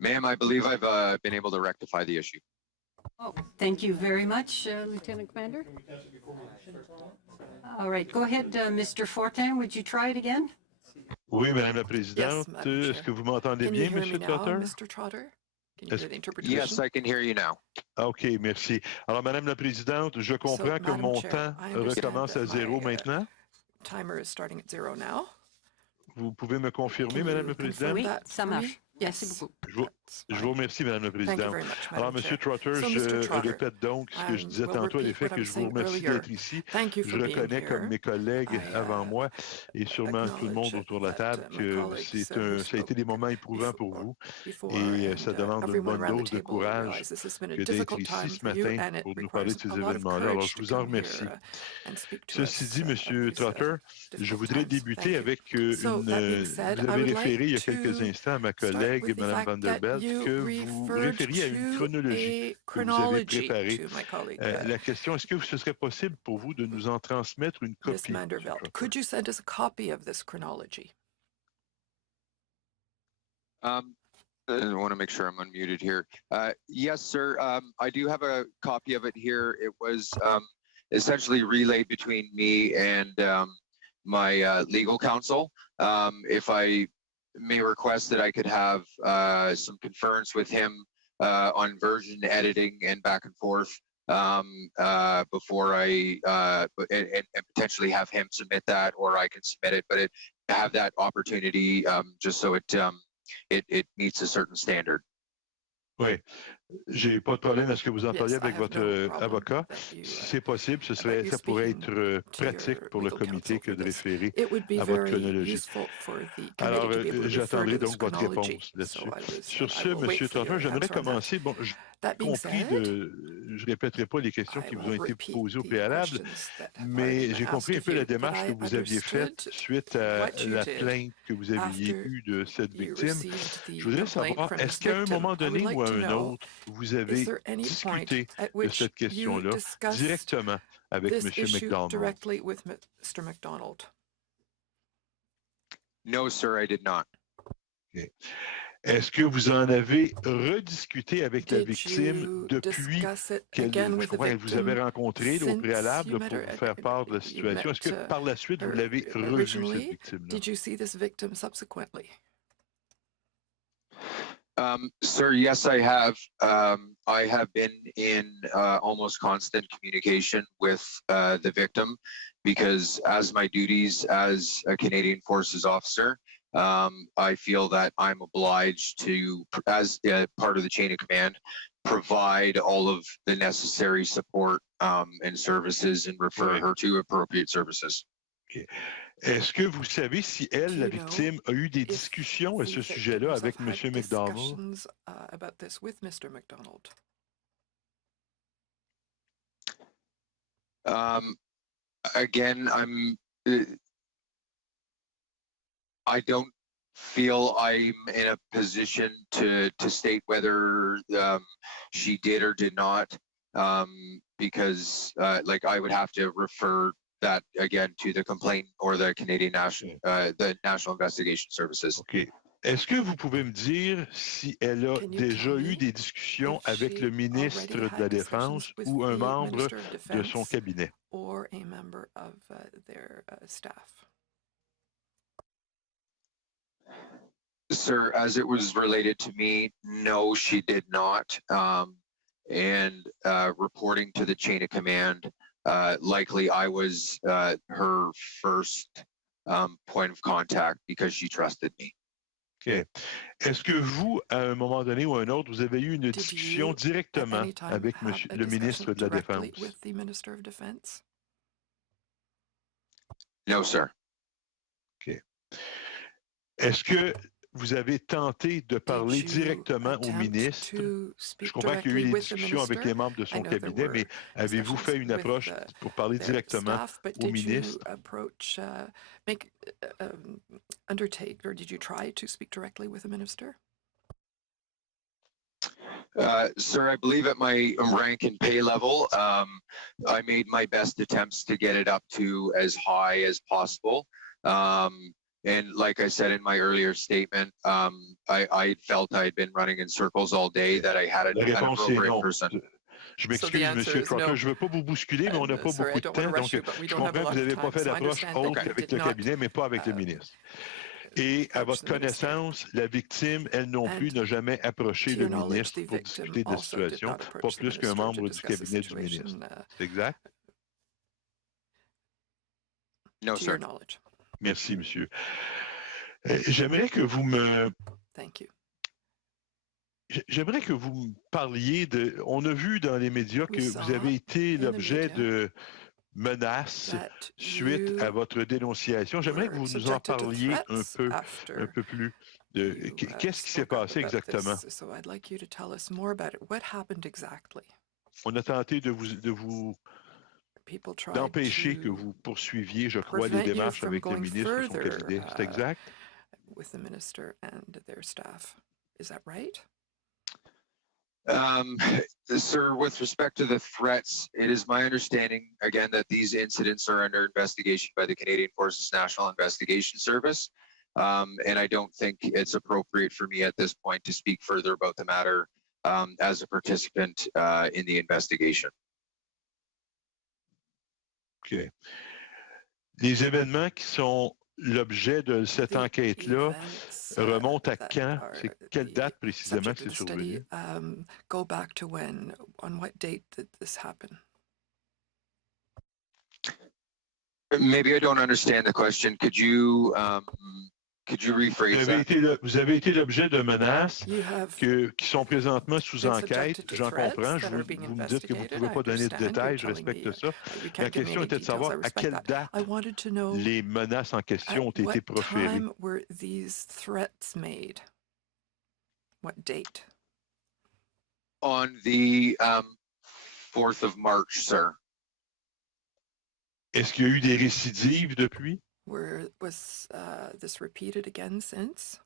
Ma'am, I believe I've been able to rectify the issue. Oh, thank you very much, Lieutenant Commander. All right, go ahead, Mr. Fortin. Would you try it again? Oui, Madame la Présidente, Madam est-ce Chair. que vous m'entendez Can you bien, hear me Monsieur now, Trotter? Mr. Trotter? Can you Est-ce- hear the interpretation? Yes, I can hear you now. OK, merci. Alors, Madame la Présidente, je comprends que Madam mon Chair, temps I understand recommence that à zéro my, maintenant. Timer is starting at zero now. Vous pouvez me confirmer, Can Madame you la confirm Présidente? Oui, that ça for marche. me? Merci Yes. beaucoup. Je vous remercie, Madame la Thank you Présidente. very much, Alors, Madam Monsieur Chair. Trotter, So, je Mr. Trotter, répète donc ce que je disais will tantôt, à repeat l'effet what I que was je vous saying remercie earlier. d'être ici. Thank you Je for being reconnais comme here. mes collègues I, avant moi et sûrement tout le monde acknowledge autour de la that, table my que colleagues who ça a été des moments éprouvants pour vous before, et ça and, demande une everyone bonne around the dose de table courage realizes this has been a que d'être difficult ici time ce for you, matin and it pour nous parler de requires ces a lot of événements-là. Alors, courage je to vous en come remercie. here, and speak to Ceci us, dit, of Monsieur these, Trotter, je difficult voudrais times. débuter Thank you. avec So, that being said, vous I avez would référé il y a like quelques to instants à ma start collègue, with the Madame fact that Vanderbelt, you que vous referred référiez à une to chronologie a que vous avez chronology préparée. to my colleague, La question, est-ce que ce serait possible pour vous de nous en transmettre une Ms. copie, Monsieur Vanderveld. Trotter? Could you send us a copy of this chronology? I want to make sure I'm unmuted here. Yes, sir. I do have a copy of it here. It was essentially relayed between me and my legal counsel. If I may request that I could have some conference with him on version editing and back and forth before I and potentially have him submit that, or I can submit it, but have that opportunity just so it meets a certain standard. Oui, j'ai pas de problème à ce que vous entendiez Yes, I avec have votre no problem avocat. that you, Si c'est possible, you ça pourrait speaking être to pratique your pour le legal comité counsel que for de this. référer It would be à votre very chronologie. useful for the Alors, committee to be able to refer j'attendrai to this donc votre chronology. réponse là-dessus. So Sur I ce, will wait Monsieur for your Trotter, j'aimerais answer on that. commencer. Bon, j'ai That being compris said, je répéterai pas les questions I qui vous ont won't été repeat posées au the préalable, questions that have already mais been j'ai compris asked un of peu la you, but démarche que I vous aviez faite understood suite à what you la did plainte que vous aviez after eue de cette you victime. received the Je voudrais complaint savoir, from est-ce this qu'à un victim. moment I would donné like ou à to un know, autre, vous is avez there any point discuté at de which cette you question-là discussed directement avec this M. issue McDonald? directly with Mr. McDonald? No, sir, I did not. Okay. Est-ce que vous en avez rediscuté avec la Did victime you depuis discuss it qu'elle, again je with the crois qu'elle vous avait victim rencontré là, au since préalable you là, met pour her? vous faire part de la You situation? Est-ce met que par la suite, vous her l'avez revue, cette originally? victime-là? Did you see this victim subsequently? Sir, yes, I have. I have been in almost constant communication with the victim because as my duties as a Canadian Forces officer, I feel that I'm obliged to, as part of the chain of command, provide all of the necessary support and services and refer her to appropriate services. Okay. Est-ce que vous savez si elle, Do la you know victime, a eu des if discussions à the ce sujet-là victims avec have had M. McDonald? discussions, about this with Mr. McDonald? Again, I don't feel I'm in a position to state whether she did or did not, because like I would have to refer that again to the complaint or the Canadian National Investigation Services. OK. Est-ce que vous pouvez me dire si elle a Can you déjà tell eu me des discussions if avec le she ministre already de had la discussions Défense with ou un the membre Minister of de son Defense cabinet? or a member of their staff? Sir, as it was related to me, no, she did not. And reporting to the chain of command, likely I was her first point of contact because she trusted me. OK. Est-ce que vous, à un moment donné ou à un autre, vous avez eu une Did discussion you at directement any time avec have a le ministre discussion de la directly Défense? with the Minister of Defense? No, sir. OK. Est-ce que vous avez tenté de parler Did you directement au attempt ministre? to Je speak comprends qu'il y a eu directly des with the discussions avec les minister? membres de I son know there cabinet, mais were avez-vous fait une discussions approche with pour parler their directement staff, but au did you ministre? approach, undertake, or did you try to speak directly with the minister? Sir, I believe at my rank and pay level, I made my best attempts to get it up to as high as possible. And like I said in my earlier statement, I felt I had been running in circles all day, that I had La an réponse est appropriate non. person. Je So the m'excuse, answer Monsieur is Trotter, no. je ne veux pas vous bousculer, mais on n'a pas Sorry, beaucoup I de don't want to temps. rush Donc, you, but we je don't have a comprends que lot vous of n'avez pas time, fait so I d'approche understand that autre you avec did le not cabinet, mais pas avec le ministre. Et à approach votre the minister. connaissance, la victime, elle non plus, And n'a jamais approché to le your knowledge, ministre the pour victim discuter de la also did situation, not pas approach the plus qu'un minister to membre du discuss the cabinet du ministre. situation, C'est exact? No, to your sir. knowledge. Merci, monsieur. J'aimerais que vous me Thank you. J'aimerais que vous me parliez de... On a vu dans les médias We que vous saw avez été in the l'objet media de menaces that suite à you votre dénonciation. J'aimerais que were vous nous en subjected to parliez threats un after peu plus. De... you Qu'est-ce qui s'est spoke up passé about exactement? this. So I'd like you to tell us more about it. What happened exactly? On a tenté de vous People tried d'empêcher que to vous poursuiviez, je crois, les prevent you démarches from avec le going ministre et son further cabinet. C'est exact? with the minister and their staff. Is that right? Sir, with respect to the threats, it is my understanding, again, that these incidents are under investigation by the Canadian Forces National Investigation Service. And I don't think it's appropriate for me at this point to speak further about the matter as a participant in the investigation. OK. Les événements qui sont l'objet de cette The enquête-là events remontent à that quand? are C'est quelle the date précisément subject que of c'est the study survenu? go back to when? On what date did this happen? Maybe I don't understand the question. Could you rephrase that? Vous avez été l'objet de menaces You have qui sont présentement sous been enquête. subjected to J'en threats comprends. that are being Vous me dites que vous ne investigated. pouvez I pas donner de understand. You're détails. Je telling me respecte ça. you La can't give me question any était de details. savoir I à respect quelle that. date I wanted to know les menaces en question ont at été what proférées. time were these threats made? What date? On the 4th of March, sir. Est-ce qu'il y a eu des récidives depuis? Was this repeated again since?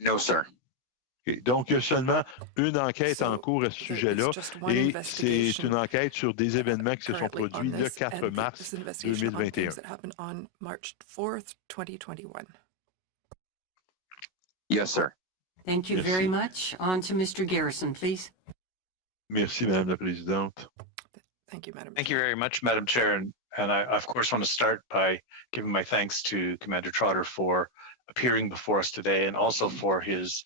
No, sir. Okay. Donc, il y a seulement une enquête So, en cours à ce there is sujet-là just one et c'est investigation, une enquête sur des événements qui se sont currently on produits le this, 4 and mars this investigation on 2021. things that happened on March 4th, 2021. Yes, sir. Thank you Merci. very much. On to Mr. Garrison, please. Merci, Madame la Présidente. Thank you, Madam Thank you Chair. very much, Madam Chair. And I, of course, want to start by giving my thanks to Commander Trotter for appearing before us today and also for his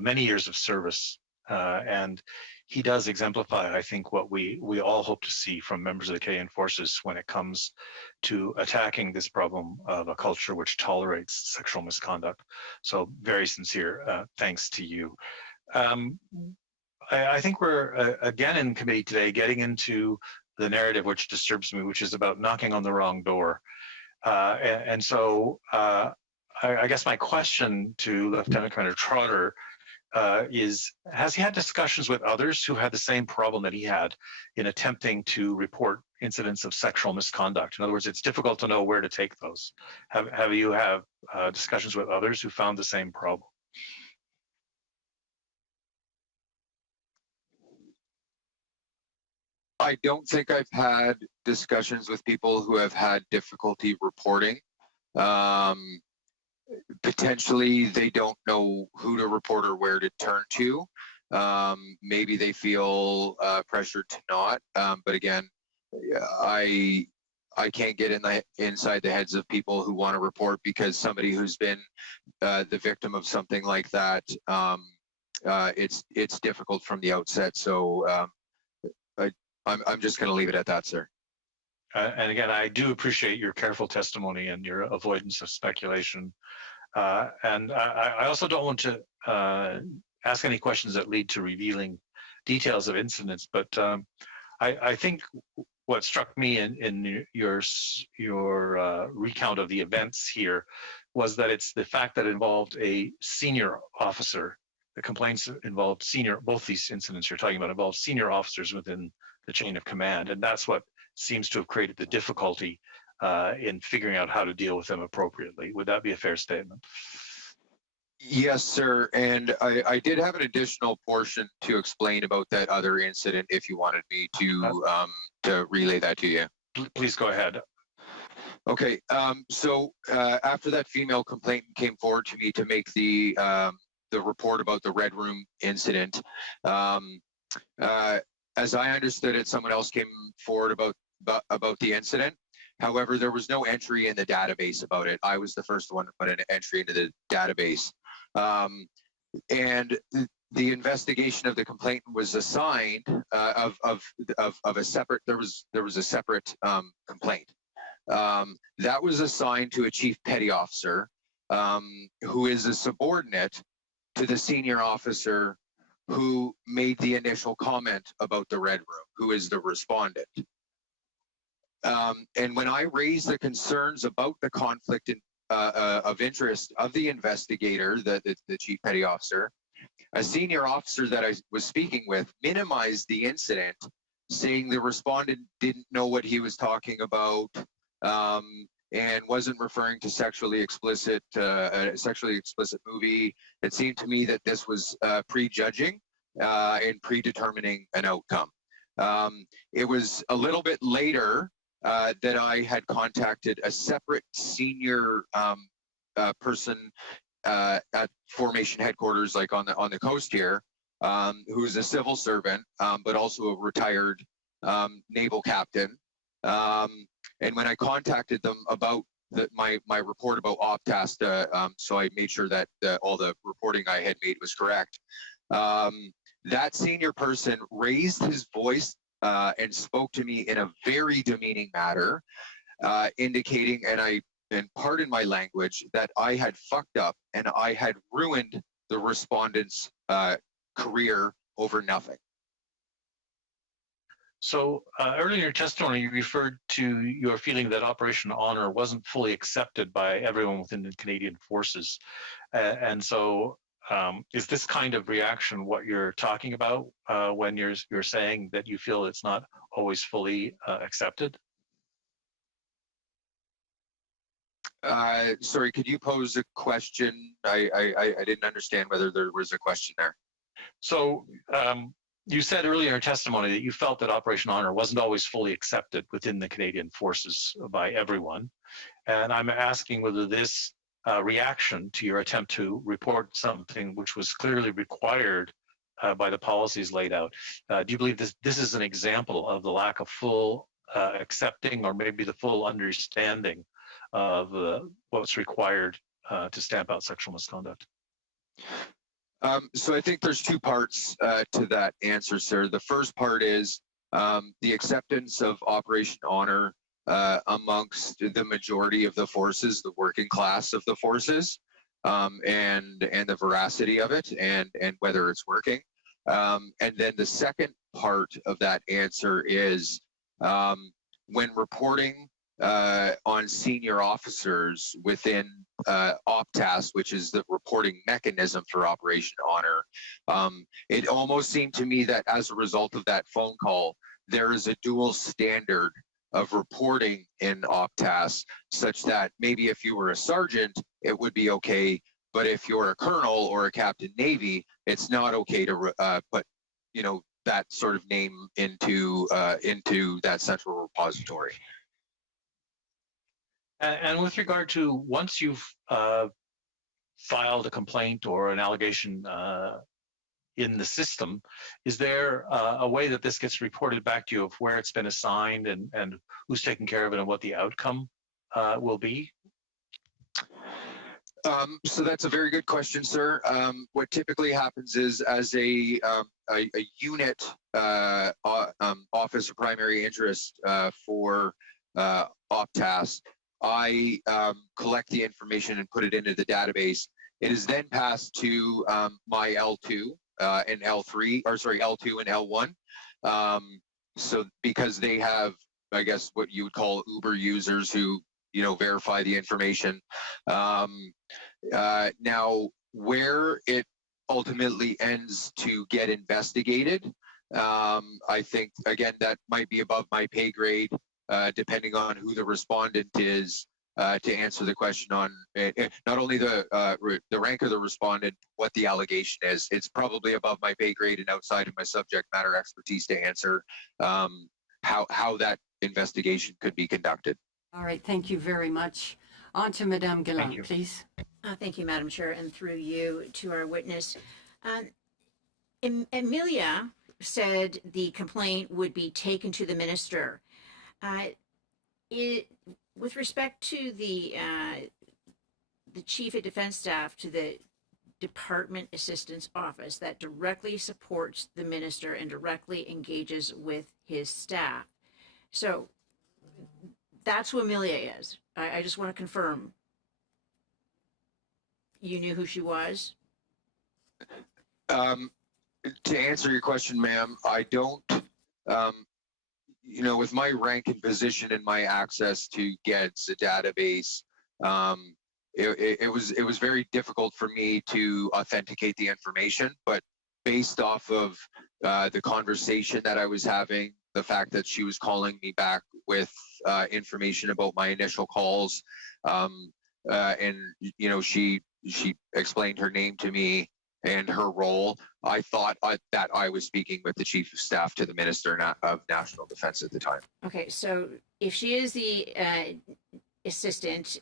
many years of service. And he does exemplify, I think, what we all hope to see from members of the Canadian Forces when it comes to attacking this problem of a culture which tolerates sexual misconduct. So very sincere thanks to you. I think we're, again, in committee today getting into the narrative which disturbs me, which is about knocking on the wrong door. So I guess my question to Lieutenant Commander Trotter is, has he had discussions with others who had the same problem that he had in attempting to report incidents of sexual misconduct? In other words, it's difficult to know where to take those. Have you had discussions with others who found the same problem? I don't think I've had discussions with people who have had difficulty reporting. potentially they don't know who to report or where to turn to. Maybe they feel pressured to not. But again, I can't get inside the heads of people who want to report, because somebody who's been the victim of something like that, it's difficult from the outset. So I'm just going to leave it at that, sir. And again, I do appreciate your careful testimony and your avoidance of speculation. And I also don't want to ask any questions that lead to revealing details of incidents, but I think what struck me in your recount of the events here was that it's the fact that it involved a senior officer. The complaints involved both these incidents you're talking about involved senior officers within the chain of command, and that's what seems to have created the difficulty in figuring out how to deal with them appropriately. Would that be a fair statement? Yes, sir. And I did have an additional portion to explain about that other incident if you wanted me to relay that to you. Please go ahead. Okay. So after that female complainant came forward to me to make the report about the Red Room incident, as I understood it, someone else came forward about the incident. However, there was no entry in the database about it. I was the first one to put an entry into the database. And the investigation of the complainant was assigned of a separate. There was a separate complaint that was assigned to a chief petty officer, who is a subordinate to the senior officer who made the initial comment about the Red Room, who is the respondent. And when I raised the concerns about the conflict of interest of the investigator, the chief petty officer, a senior officer that I was speaking with minimized the incident, saying the respondent didn't know what he was talking about, and wasn't referring to sexually explicit movie. It seemed to me that this was prejudging and predetermining an outcome. It was a little bit later that I had contacted a separate senior person at formation headquarters, like on the coast here, who's a civil servant, but also a retired naval captain. And when I contacted them about my report about Optast, so I made sure that all the reporting I had made was correct. That senior person raised his voice and spoke to me in a very demeaning manner, indicating, and pardon my language, that I had fucked up and I had ruined the respondent's career over nothing. So earlier in your testimony, you referred to your feeling that Operation Honor wasn't fully accepted by everyone within the Canadian Forces. And so is this kind of reaction what you're talking about when you're saying that you feel it's not always fully accepted? Sorry, could you pose a question? I didn't understand whether there was a question there. So you said earlier in your testimony that you felt that Operation Honor wasn't always fully accepted within the Canadian Forces by everyone. And I'm asking whether this reaction to your attempt to report something which was clearly required by the policies laid out, do you believe this is an example of the lack of full accepting, or maybe the full understanding of what's required to stamp out sexual misconduct? So I think there's two parts to that answer, sir. The first part is the acceptance of Operation Honor amongst the majority of the forces, the working class of the forces, and the veracity of it, and whether it's working. And then the second part of that answer is when reporting on senior officers within Optast, which is the reporting mechanism for Operation Honor. It almost seemed to me that as a result of that phone call, there is a dual standard of reporting in Optast, such that maybe if you were a sergeant, it would be okay, but if you're a colonel or a captain Navy, it's not okay to put, that sort of name into that central repository. And with regard to once you've filed a complaint or an allegation in the system, is there a way that this gets reported back to you of where it's been assigned and who's taking care of it and what the outcome will be? So that's a very good question, sir. What typically happens is, as a unit office of primary interest for OPTAS, I collect the information and put it into the database. It is then passed to my L2 and L3, or sorry, L2 and L1. So because they have, I guess, what you would call Uber users who, you know, verify the information. Now, where it ultimately ends to get investigated, I think, again, that might be above my pay grade, depending on who the respondent is, to answer the question on not only the rank of the respondent, what the allegation is. It's probably above my pay grade and outside of my subject matter expertise to answer how that investigation could be conducted. All right, thank you very much. On to Madame Galland, please. Thank you, Madam Chair, and through you to our witness. Amelia said the complaint would be taken to the minister. With respect to the Chief of Defense Staff, to the Department Assistance Office that directly supports the minister and directly engages with his staff. So that's who Amelia is. I just want to confirm. You knew who she was? To answer your question, ma'am, I don't, you know, with my rank and position and my access to GEDS, the database, it was very difficult for me to authenticate the information, but based off of the conversation that I was having, the fact that she was calling me back with information about my initial calls, and, you know, she explained her name to me and her role, I thought that I was speaking with the Chief of Staff to the Minister of National Defense at the time. Okay, so if she is the assistant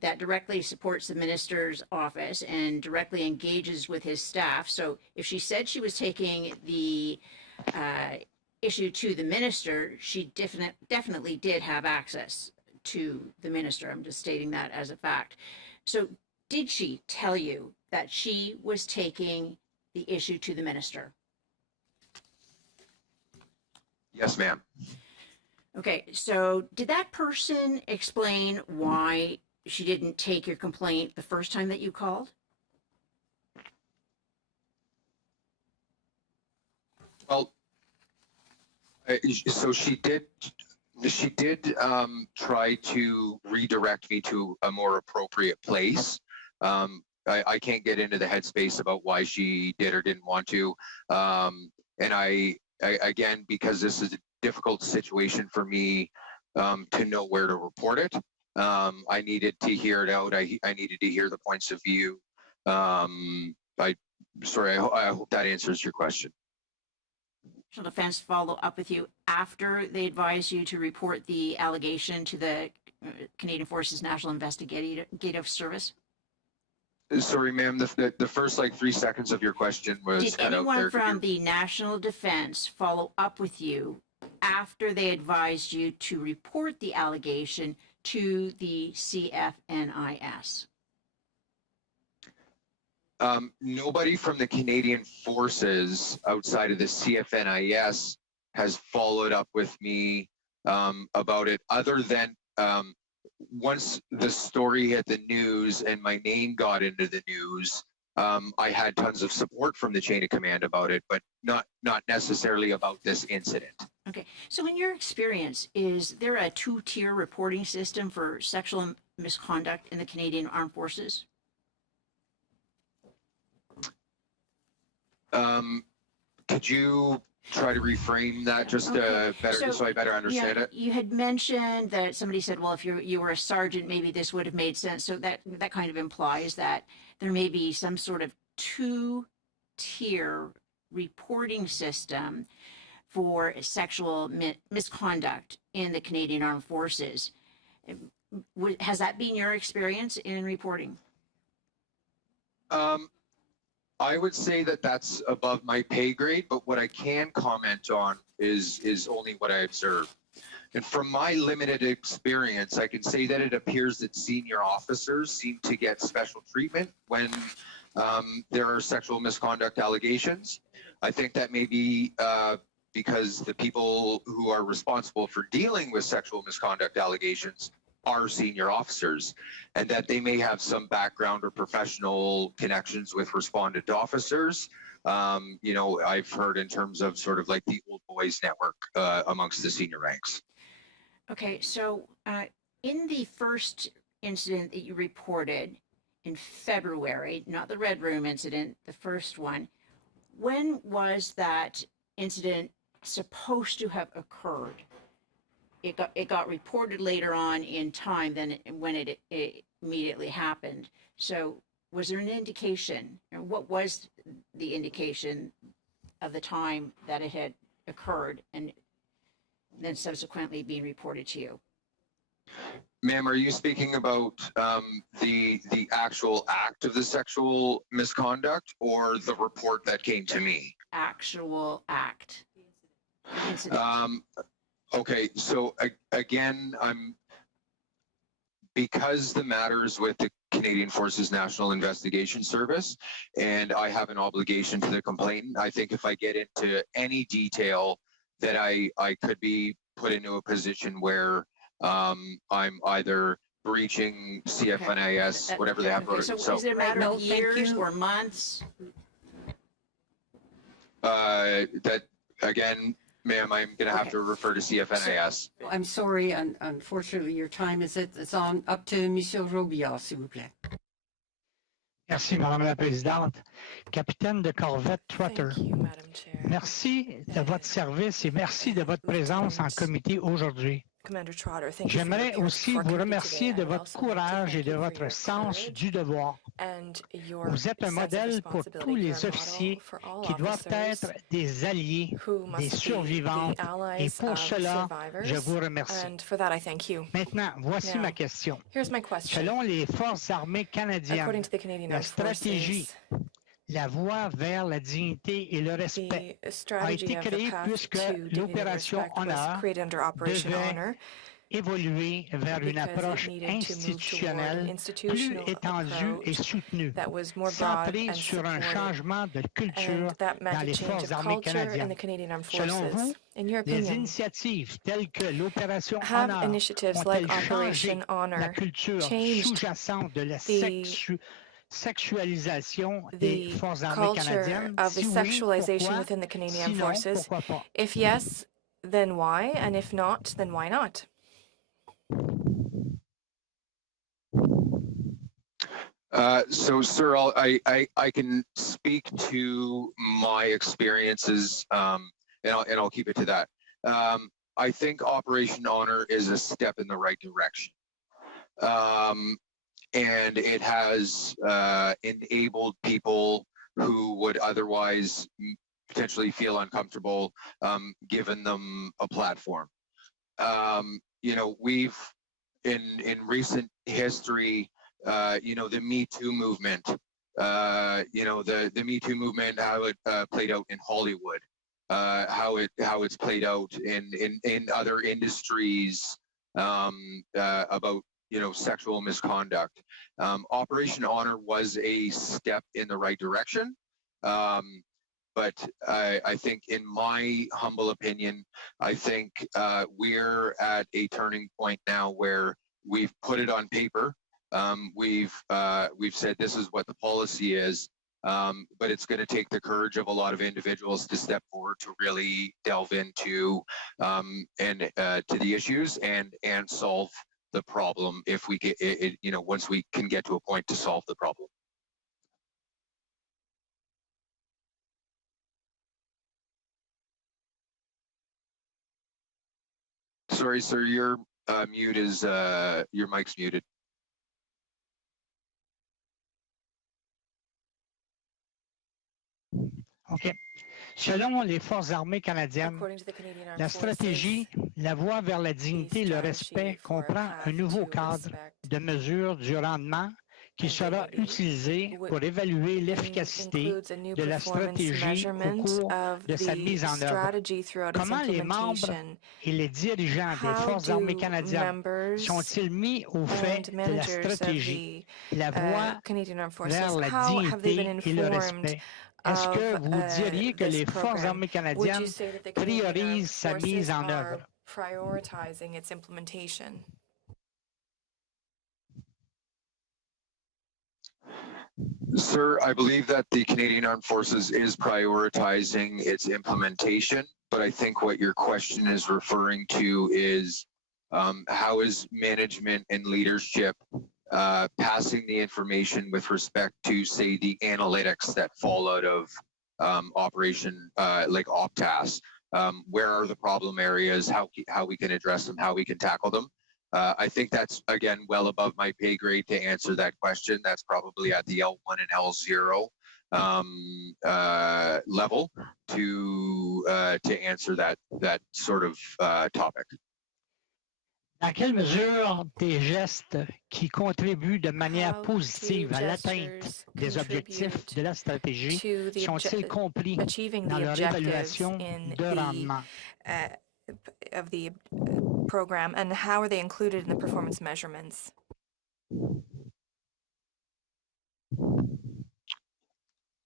that directly supports the minister's office and directly engages with his staff, so if she said she was taking the issue to the minister, she definitely did have access to the minister. I'm just stating that as a fact. So did she tell you that she was taking the issue to the minister? Yes, ma'am. Okay, so did that person explain why she didn't take your complaint the first time that you called? Well, so she did try to redirect me to a more appropriate place. I can't get into the headspace about why she did or didn't want to. And I again, because this is a difficult situation for me to know where to report it, I needed to hear it out. I needed to hear the points of view. I hope that answers your question. National Defense follow up with you after they advised you to report the allegation to the Canadian Forces National Investigative Service? Sorry, ma'am, the first like 3 seconds of your question was Did cut out there. anyone from the National Defense follow up with you after they advised you to report the allegation to the CFNIS? Nobody from the Canadian Forces outside of the CFNIS has followed up with me about it, other than once the story hit the news and my name got into the news, I had tons of support from the chain of command about it, but not necessarily about this incident. Okay, so in your experience, is there a two-tier reporting system for sexual misconduct in the Canadian Armed Forces? Could you try to reframe that just better, so I better understand it? You had mentioned that somebody said, well, if you were a sergeant, maybe this would have made sense. So that kind of implies that there may be some sort of two-tier reporting system for sexual misconduct in the Canadian Armed Forces. Has that been your experience in reporting? I would say that that's above my pay grade, but what I can comment on is only what I observe. And from my limited experience, I can say that it appears that senior officers seem to get special treatment when there are sexual misconduct allegations. I think that may be because the people who are responsible for dealing with sexual misconduct allegations are senior officers, and that they may have some background or professional connections with respondent officers. You know, I've heard in terms of sort of like the old boys network amongst the senior ranks. Okay, so in the first incident that you reported in February, not the Red Room incident, the first one, when was that incident supposed to have occurred? It got reported later on in time than when it immediately happened. So was there an indication, or what was the indication of the time that it had occurred and then subsequently being reported to you? Ma'am, are you speaking about the actual act of the sexual misconduct or the report that came to me? Actual act. Incident. Okay, so again, because the matter is with the Canadian Forces National Investigation Service, and I have an obligation to the complainant, I think if I get into any detail that I could be put into a position where I'm either breaching CFNIS, whatever they have. Okay, so is it a matter of years or months? That, again, ma'am, I'm going to have to refer to CFNIS. I'm sorry, unfortunately, your time is it's on up to Monsieur Robillard, s'il vous plaît. Merci, Madame la Présidente. Capitaine de corvette Trotter, Thank you, Madam Chair. merci de votre service et merci de votre présence en comité aujourd'hui. Commander Trotter, thank you for your J'aimerais appearance aussi before vous committee remercier today. de I would votre also like to courage thank et de you for votre your sens courage du devoir. and your Vous êtes un sense of modèle pour tous responsibility. les You're a model officiers for all qui doivent officers être des alliés, who des must be survivantes, the et allies pour of cela, je survivors, vous remercie. and for that I thank you. Maintenant, voici Now, ma question. Here's my question. Selon les forces armées According canadiennes, to the Canadian la Armed stratégie, Forces, la voie vers la dignité et le respect the a strategy été of the créée path puisque to dignity and l'opération respect was Honneur created under Operation devait Honor évoluer vers une because it approche needed to move toward an institutionnelle plus institutional étendue et approach soutenue, that was more broad centrée and sur un supported, changement de culture and that meant dans a les change forces of armées culture in the canadiennes. Canadian Armed Selon vous, Forces. In your les opinion, initiatives telles que l'opération have Honneur initiatives like ont-elles changé Operation la Honor culture changed sous-jacente de la the sexualisation des forces armées culture canadiennes? of the Si oui, sexualization pourquoi? within the Canadian Armed Sinon, Forces? pourquoi pas? If yes, then why? And if not, then why not? So, sir, I can speak to my experiences, and I'll keep it to that. I think Operation Honor is a step in the right direction, and it has enabled people who would otherwise potentially feel uncomfortable, given them a platform. You know, we've in recent history. You know, the Me Too movement, you know, the Me Too movement, how it played out in Hollywood, how it's played out in other industries, about, you know, sexual misconduct. Operation Honor was a step in the right direction. But I think, in my humble opinion, I think we're at a turning point now where we've put it on paper. We've said this is what the policy is, but it's going to take the courage of a lot of individuals to step forward to really delve into to the issues and solve the problem if we get it, you know, once we can get to a point to solve the problem. Sorry, sir, your mute is your mic's muted. OK. Selon les forces armées canadiennes, According to the Canadian Armed la Forces, stratégie, la voie vers la dignité et le respect comprend un nouveau cadre de mesure du rendement qui sera utilisé pour évaluer l'efficacité de la stratégie au cours de sa mise en œuvre. Comment les membres et les dirigeants des Forces armées canadiennes sont-ils mis au fait de la stratégie, la voie vers la dignité et le respect? Est-ce que vous diriez que les Forces armées canadiennes priorisent sa mise en œuvre? Prioritizing its implementation. Sir, I believe that the Canadian Armed Forces is prioritizing its implementation, but I think what your question is referring to is how is management and leadership passing the information with respect to, say, the analytics that fall out of Operation like OPTAS? Where are the problem areas? How we can address them? How we can tackle them? I think that's, again, well above my pay grade to answer that question. That's probably at the L1 and L0 level to answer that sort of topic. Dans quelle mesure des gestes qui contribuent de manière positive à l'atteinte des objectifs de la stratégie sont-ils compris dans leur évaluation de rendement? Of the program, and how are they included in the performance measurements?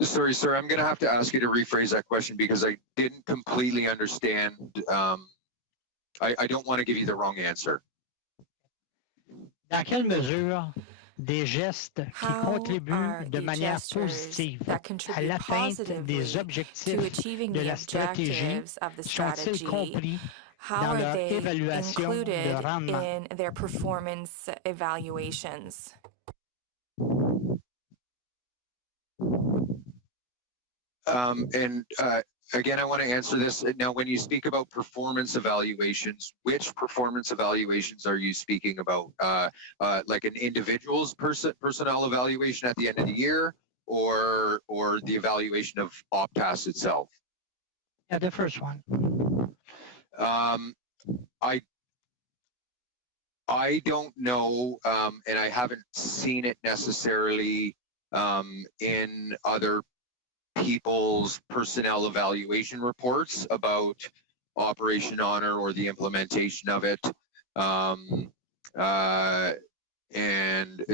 Sorry, sir, I'm going to have to ask you to rephrase that question because I didn't completely understand. I don't want to give you the wrong answer. Dans quelle mesure des gestes qui contribuent de manière positive à l'atteinte des objectifs de la stratégie sont-ils compris dans leur évaluation de rendement? In their performance evaluations? Again, I want to answer this. Now, when you speak about performance evaluations, which performance evaluations are you speaking about? Like an individual's personnel evaluation at the end of the year, or the evaluation of OPTAS itself? Yeah, the first one. I don't know, and I haven't seen it necessarily in other people's personnel evaluation reports about Operation Honor or the implementation of it. And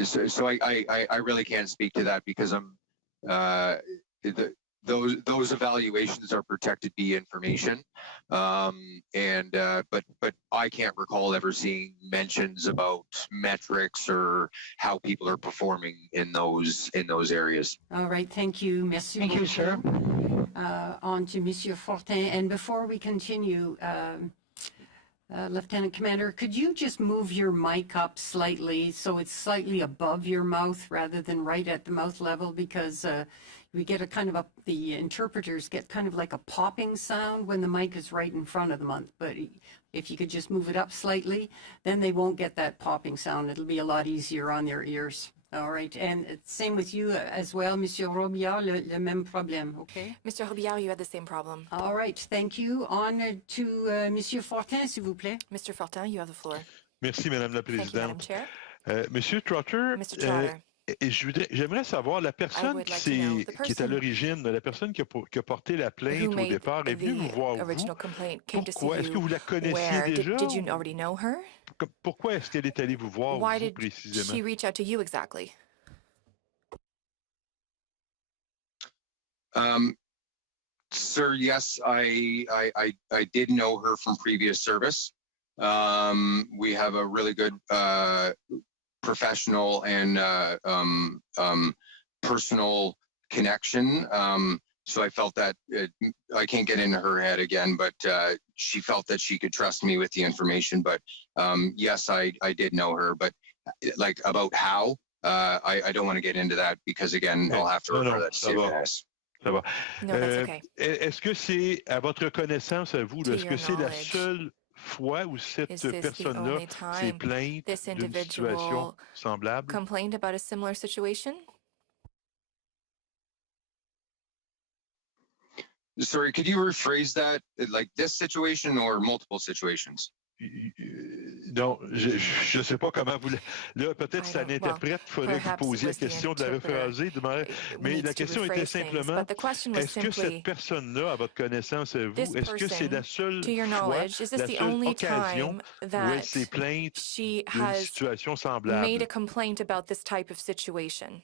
so I really can't speak to that because those evaluations are protected B information. But I can't recall ever seeing mentions about metrics or how people are performing in those areas. All right, thank you. Merci Thank you, sir. On to Monsieur Fortin. And before we continue, Lieutenant Commander, could you just move your mic up slightly so it's slightly above your mouth rather than right at the mouth level? Because we get a kind of the interpreters get kind of like a popping sound when the mic is right in front of the mouth. But if you could just move it up slightly, then they won't get that popping sound. It'll be a lot easier on their ears. All right, and same with you as well, Monsieur Robillard, le même problème, okay? Mr. Robillard, you had the same problem. All right, thank you. On to Monsieur Fortin, s'il vous plaît. Mr. Fortin, you have the floor. Merci, Madame la Thank you, Madam Présidente. Chair. Monsieur Trotter, Mr. Trotter, j'aimerais savoir, la personne would like to know the qui est à person l'origine, la personne qui a porté la who plainte au made départ, est venue vous voir the vous. original complaint came to see Pourquoi? Est-ce que you. vous la connaissiez Where? déjà? Did you already know her? Pourquoi est-ce qu'elle est allée vous voir, Why vous, did précisément? she reach out to you exactly? Sir, yes, I did know her from previous service. We have a really good professional and personal connection. So I felt that I can't get into her head again, but she felt that she could trust me with the information. But yes, I did know her, but like about how, I don't want to get into that because again, I'll have to refer that to CFS. Ça va. No, that's okay. Est-ce que c'est, à votre connaissance, à vous, To est-ce que your c'est la knowledge, seule fois où is cette this the personne-là only s'est time plainte this d'une situation individual semblable? complained about a similar situation? Sorry, could you rephrase that? Like this situation or multiple situations? Non, je ne sais pas comment vous... Là, peut-être c'est un interprète, il faudrait que vous posiez la question de la rephraser. Mais la question était simplement, est-ce que cette personne-là, à votre connaissance, à vous, est-ce que c'est la seule fois, la seule occasion où elle s'est plainte d'une situation semblable? Made a complaint about this type of situation?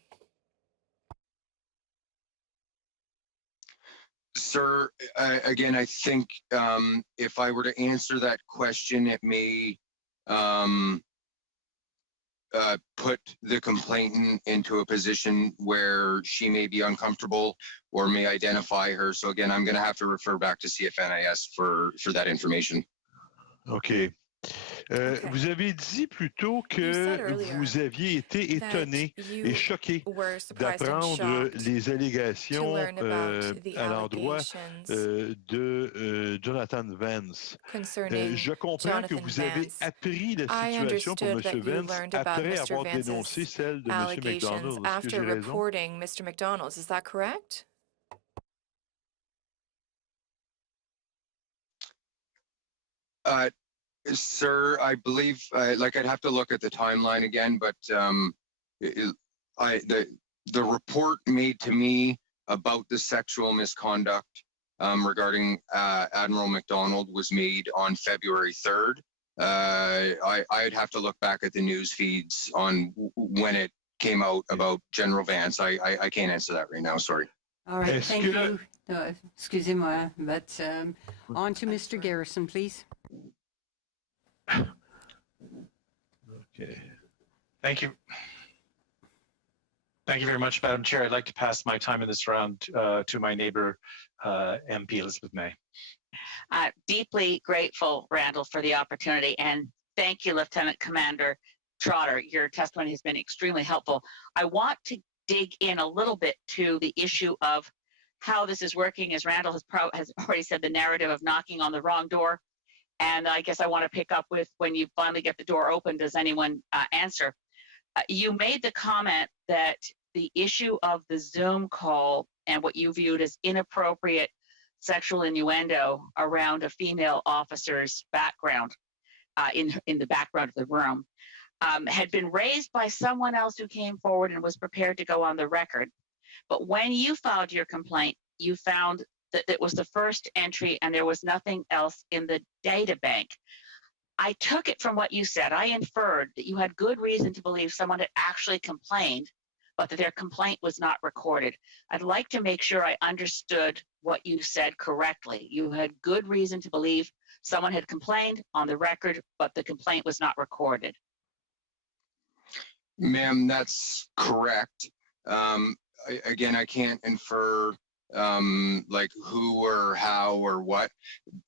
Sir, again, I think if I were to answer that question, it may put the complainant into a position where she may be uncomfortable or may identify her. So again, I'm going to have to refer back to CFNIS for that information. OK. Vous avez dit plus tôt que vous aviez été étonné et choqué d'apprendre les allégations à l'endroit de Jonathan Vance. Je comprends que vous avez appris la situation pour M. Vance après avoir dénoncé celle de M. McDonald. Est-ce que j'ai raison? Mr. McDonald's, is that correct? Sir, I believe, like I'd have to look at the timeline again, but the report made to me about the sexual misconduct regarding Admiral McDonald was made on February 3rd. I'd have to look back at the news feeds on when it came out about General Vance. I can't answer that right now, sorry. All right, thank you. Excusez-moi, but on to Mr. Garrison, please. Okay. Thank you. Thank you very much, Madam Chair. I'd like to pass my time in this round to my neighbor, MP Elizabeth May. Deeply grateful, Randall, for the opportunity, and thank you, Lieutenant Commander Trotter. Your testimony has been extremely helpful. I want to dig in a little bit to the issue of how this is working, as Randall has already said, the narrative of knocking on the wrong door. And I guess I want to pick up with when you finally get the door open, does anyone answer? You made the comment that the issue of the Zoom call and what you viewed as inappropriate sexual innuendo around a female officer's background in the background of the room had been raised by someone else who came forward and was prepared to go on the record. But when you filed your complaint, you found that it was the first entry and there was nothing else in the data bank. I took it from what you said. I inferred that you had good reason to believe someone had actually complained, but that their complaint was not recorded. I'd like to make sure I understood what you said correctly. You had good reason to believe someone had complained on the record, but the complaint was not recorded. Ma'am, that's correct. Again, I can't infer like who or how or what,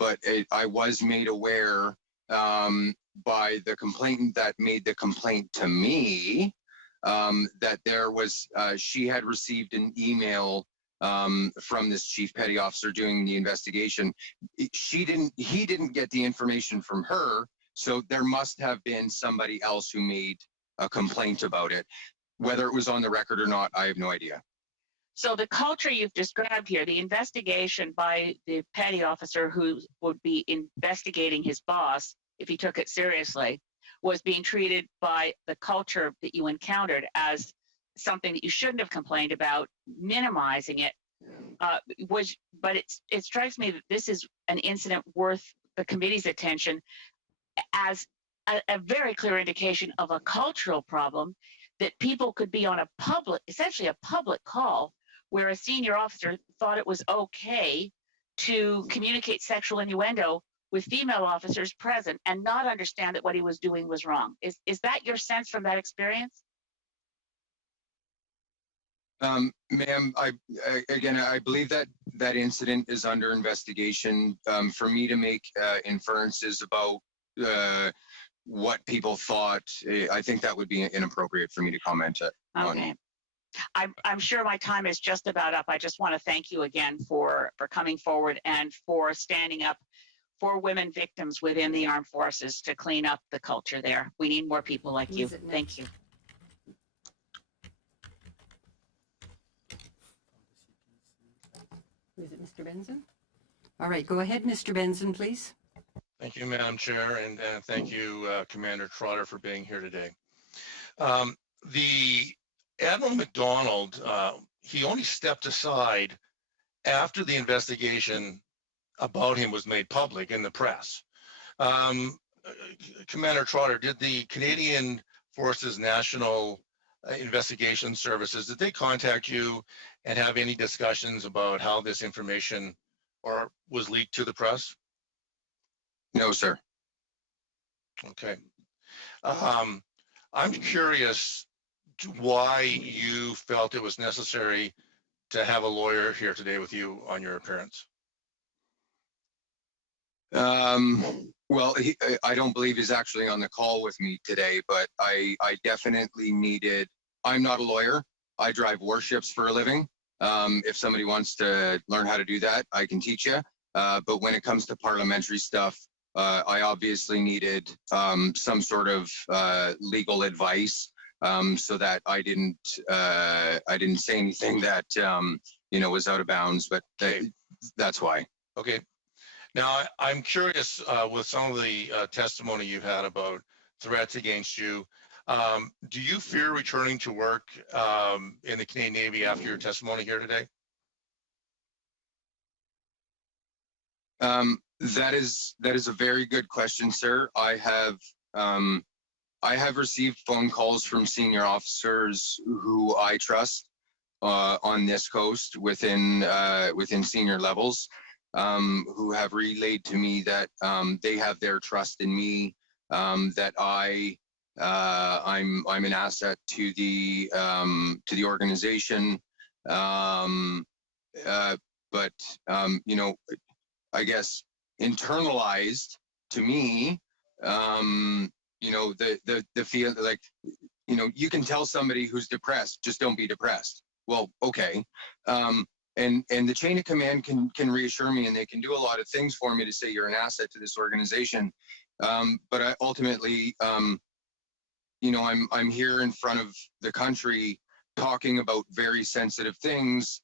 but I was made aware by the complainant that made the complaint to me that there was, she had received an email from this chief petty officer doing the investigation. He didn't get the information from her, so there must have been somebody else who made a complaint about it. Whether it was on the record or not, I have no idea. So the culture you've described here, the investigation by the petty officer who would be investigating his boss, if he took it seriously, was being treated by the culture that you encountered as something that you shouldn't have complained about, minimizing it. But it strikes me that this is an incident worth the committee's attention as a very clear indication of a cultural problem, that people could be on essentially a public call where a senior officer thought it was okay to communicate sexual innuendo with female officers present and not understand that what he was doing was wrong. Is that your sense from that experience? Ma'am, I believe that incident is under investigation. For me to make inferences about what people thought, I think that would be inappropriate for me to comment on. Okay. I'm sure my time is just about up. I just want to thank you again for coming forward and for standing up for women victims within the armed forces to clean up the culture there. We need more people like you. Thank you. Is it Mr. Benson? All right, go ahead, Mr. Benson, please. Thank you, Madam Chair, and thank you, Commander Trotter, for being here today. The Admiral McDonald, he only stepped aside after the investigation about him was made public in the press. Commander Trotter, did the Canadian Forces National Investigation Services, did they contact you and have any discussions about how this information was leaked to the press? No, sir. Okay. I'm curious why you felt it was necessary to have a lawyer here today with you on your appearance. Well, I don't believe he's actually on the call with me today, but I definitely needed, I'm not a lawyer. I drive warships for a living. If somebody wants to learn how to do that, I can teach you. But when it comes to parliamentary stuff, I obviously needed some sort of legal advice so that I didn't say anything that was out of bounds. But that's why. Okay. Now I'm curious with some of the testimony you've had about threats against you. Do you fear returning to work in the Canadian Navy after your testimony here today? That is a very good question, sir. I have received phone calls from senior officers who I trust on this coast within senior levels, who have relayed to me that they have their trust in me, that I'm an asset to the organization, but I guess internalized to me, the feel like, you can tell somebody who's depressed, just don't be depressed. Well, okay. And the chain of command can reassure me, and they can do a lot of things for me to say you're an asset to this organization. But I ultimately, I'm here in front of the country talking about very sensitive things.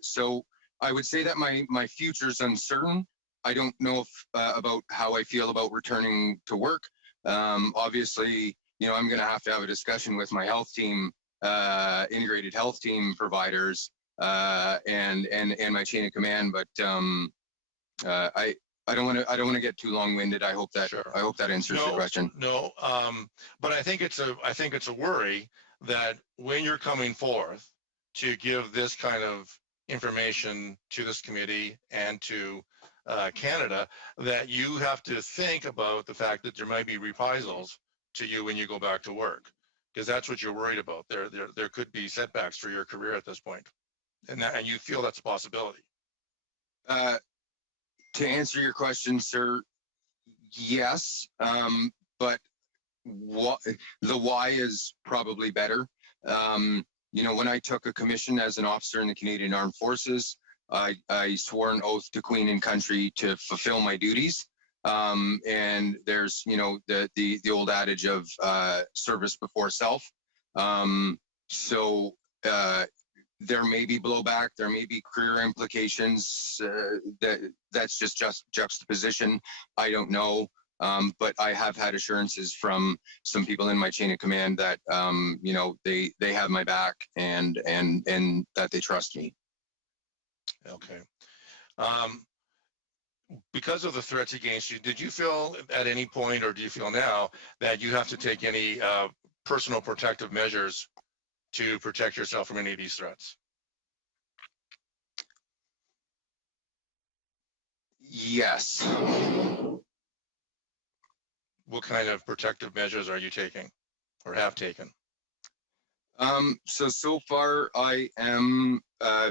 So I would say that my future's uncertain. I don't know about how I feel about returning to work. Obviously, I'm going to have a discussion with my health team, integrated health team providers, and my chain of command. But I don't want to get too long-winded. I hope that Sure. I hope that answers your question. No, but I think it's a worry that when you're coming forth to give this kind of information to this committee and to Canada, that you have to think about the fact that there might be reprisals to you when you go back to work, because that's what you're worried about. There could be setbacks for your career at this point, and you feel that's a possibility. To answer your question, sir, yes, but the why is probably better. When I took a commission as an officer in the Canadian Armed Forces, I swore an oath to Queen and country to fulfill my duties. And there's, the old adage of service before self. So there may be blowback, there may be career implications. That's just juxtaposition. I don't know. But I have had assurances from some people in my chain of command that they have my back and that they trust me. Okay. Because of the threats against you, did you feel at any point, or do you feel now, that you have to take any personal protective measures to protect yourself from any of these threats? Yes. What kind of protective measures are you taking or have taken? So far I am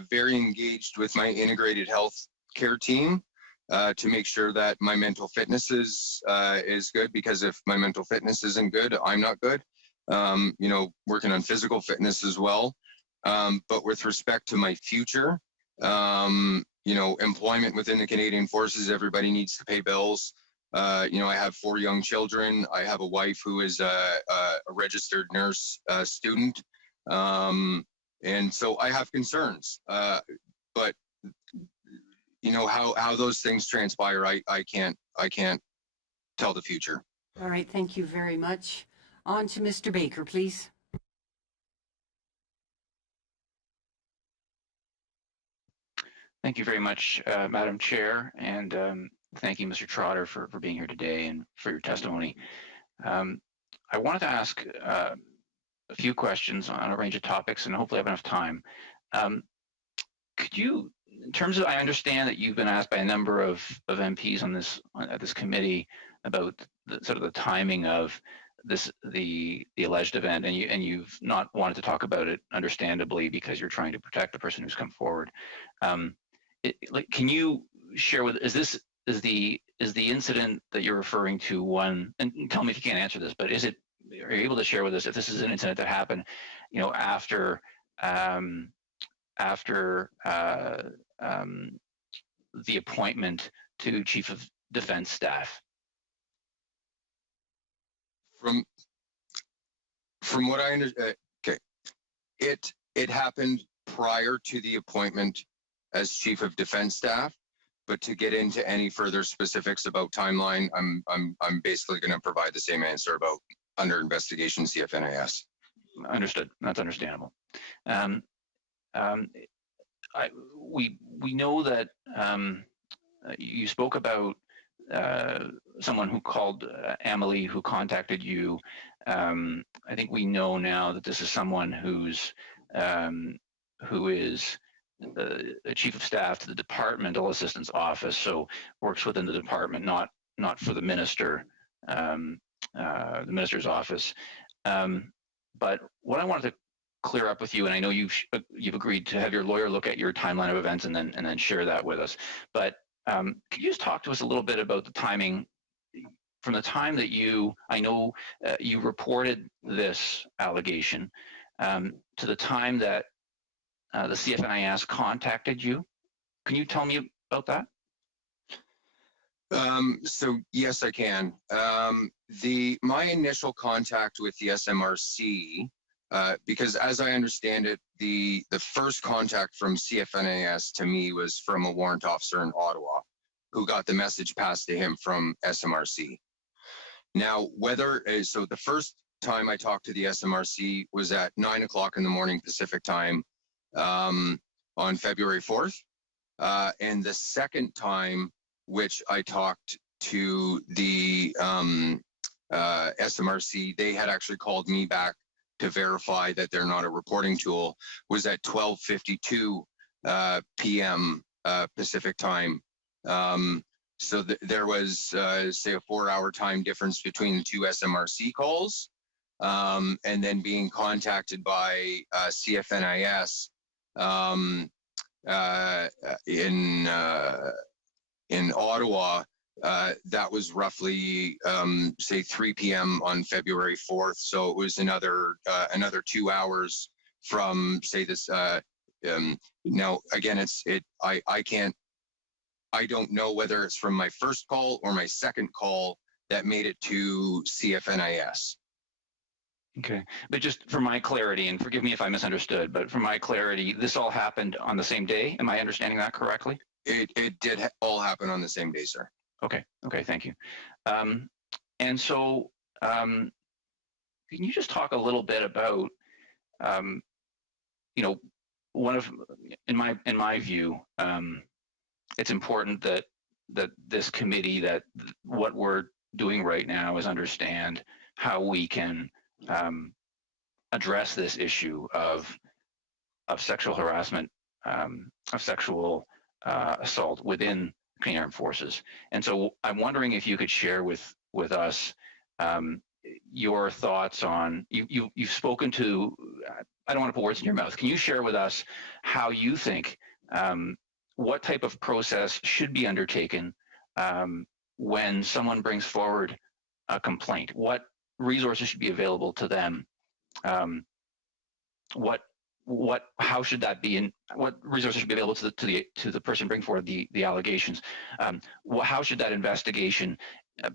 very engaged with my integrated health care team to make sure that my mental fitness is good, because if my mental fitness isn't good, I'm not good. Working on physical fitness as well. But with respect to my future, employment within the Canadian Forces, everybody needs to pay bills. I have 4 young children. I have a wife who is a registered nurse student. And so I have concerns. But how those things transpire, I can't tell the future. All right, thank you very much. On to Mr. Baker, please. Thank you very much, Madam Chair, and thank you, Mr. Trotter, for being here today and for your testimony. I wanted to ask a few questions on a range of topics, and hopefully I have enough time. Could you, in terms of, I understand that you've been asked by a number of MPs at this committee about sort of the timing of the alleged event, and you've not wanted to talk about it, understandably, because you're trying to protect the person who's come forward. Can you share is the incident that you're referring to one, and tell me if you can't answer this, but are you able to share with us if this is an incident that happened, after the appointment to Chief of Defense Staff? From what I understand, okay, it happened prior to the appointment as Chief of Defense Staff, but to get into any further specifics about timeline, I'm basically going to provide the same answer about under investigation CFNIS. Understood. That's understandable. We know that you spoke about someone who called Emily, who contacted you. I think we know now that this is someone who is a chief of staff to the Departmental Assistance Office, so works within the department, not for the minister, the minister's office. But what I wanted to clear up with you, and I know you've agreed to have your lawyer look at your timeline of events and then share that with us. But could you just talk to us a little bit about the timing from the time that you reported this allegation to the time that the CFNIS contacted you? Can you tell me about that? So yes, I can. My initial contact with the SMRC, because as I understand it, the first contact from CFNIS to me was from a warrant officer in Ottawa, who got the message passed to him from SMRC. Now, so the first time I talked to the SMRC was at 9 o'clock in the morning Pacific time on February 4th. And the second time, which I talked to the SMRC, they had actually called me back to verify that they're not a reporting tool, was at 12:52 p.m. Pacific time. So there was, say, a 4-hour time difference between the two SMRC calls, and then being contacted by CFNIS in Ottawa. That was roughly, say, 3 p.m. on February 4th. So it was another 2 hours from, say, this. Now, again, I don't know whether it's from my first call or my second call that made it to CFNIS. Okay, but just for my clarity, and forgive me if I misunderstood, but for my clarity, this all happened on the same day. Am I understanding that correctly? It did all happen on the same day, sir. Okay, thank you. And so, can you just talk a little bit about, in my view, it's important that this committee, that what we're doing right now is understand how we can address this issue of sexual harassment, of sexual assault within Canadian Armed Forces. And so I'm wondering if you could share with us your thoughts on, you've spoken to, I don't want to put words in your mouth. Can you share with us how you think, what type of process should be undertaken when someone brings forward a complaint? What resources should be available to them? How should that be, and what resources should be available to the person bringing forward the allegations? How should that investigation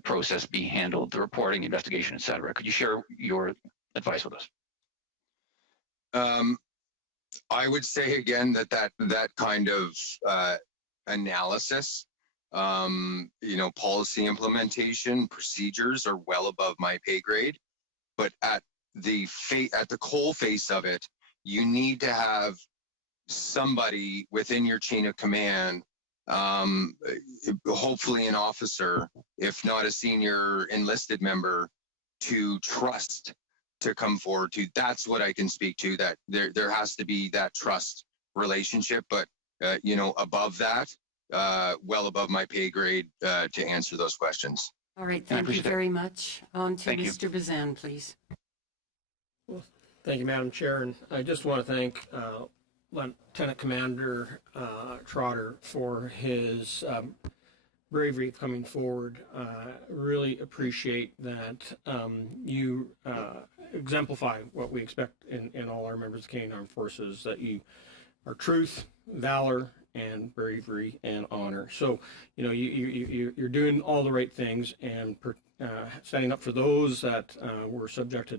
process be handled, the reporting, investigation, et cetera? Could you share your advice with us? I would say again that kind of analysis. Policy implementation, procedures are well above my pay grade, but at the coal face of it, you need to have somebody within your chain of command, hopefully an officer, if not a senior enlisted member, to trust to come forward to. That's what I can speak to, that there has to be that trust relationship, but above that, well above my pay grade to answer those questions. All right, thank you very much. On to Thank you. Mr. Bazan, please. Well, thank you, Madam Chair, and I just want to thank Lieutenant Commander Trotter for his bravery coming forward. Really appreciate that you exemplify what we expect in all our members of the Canadian Armed Forces, that you are truth, valor, and bravery and honor. So, you're doing all the right things and standing up for those that were subjected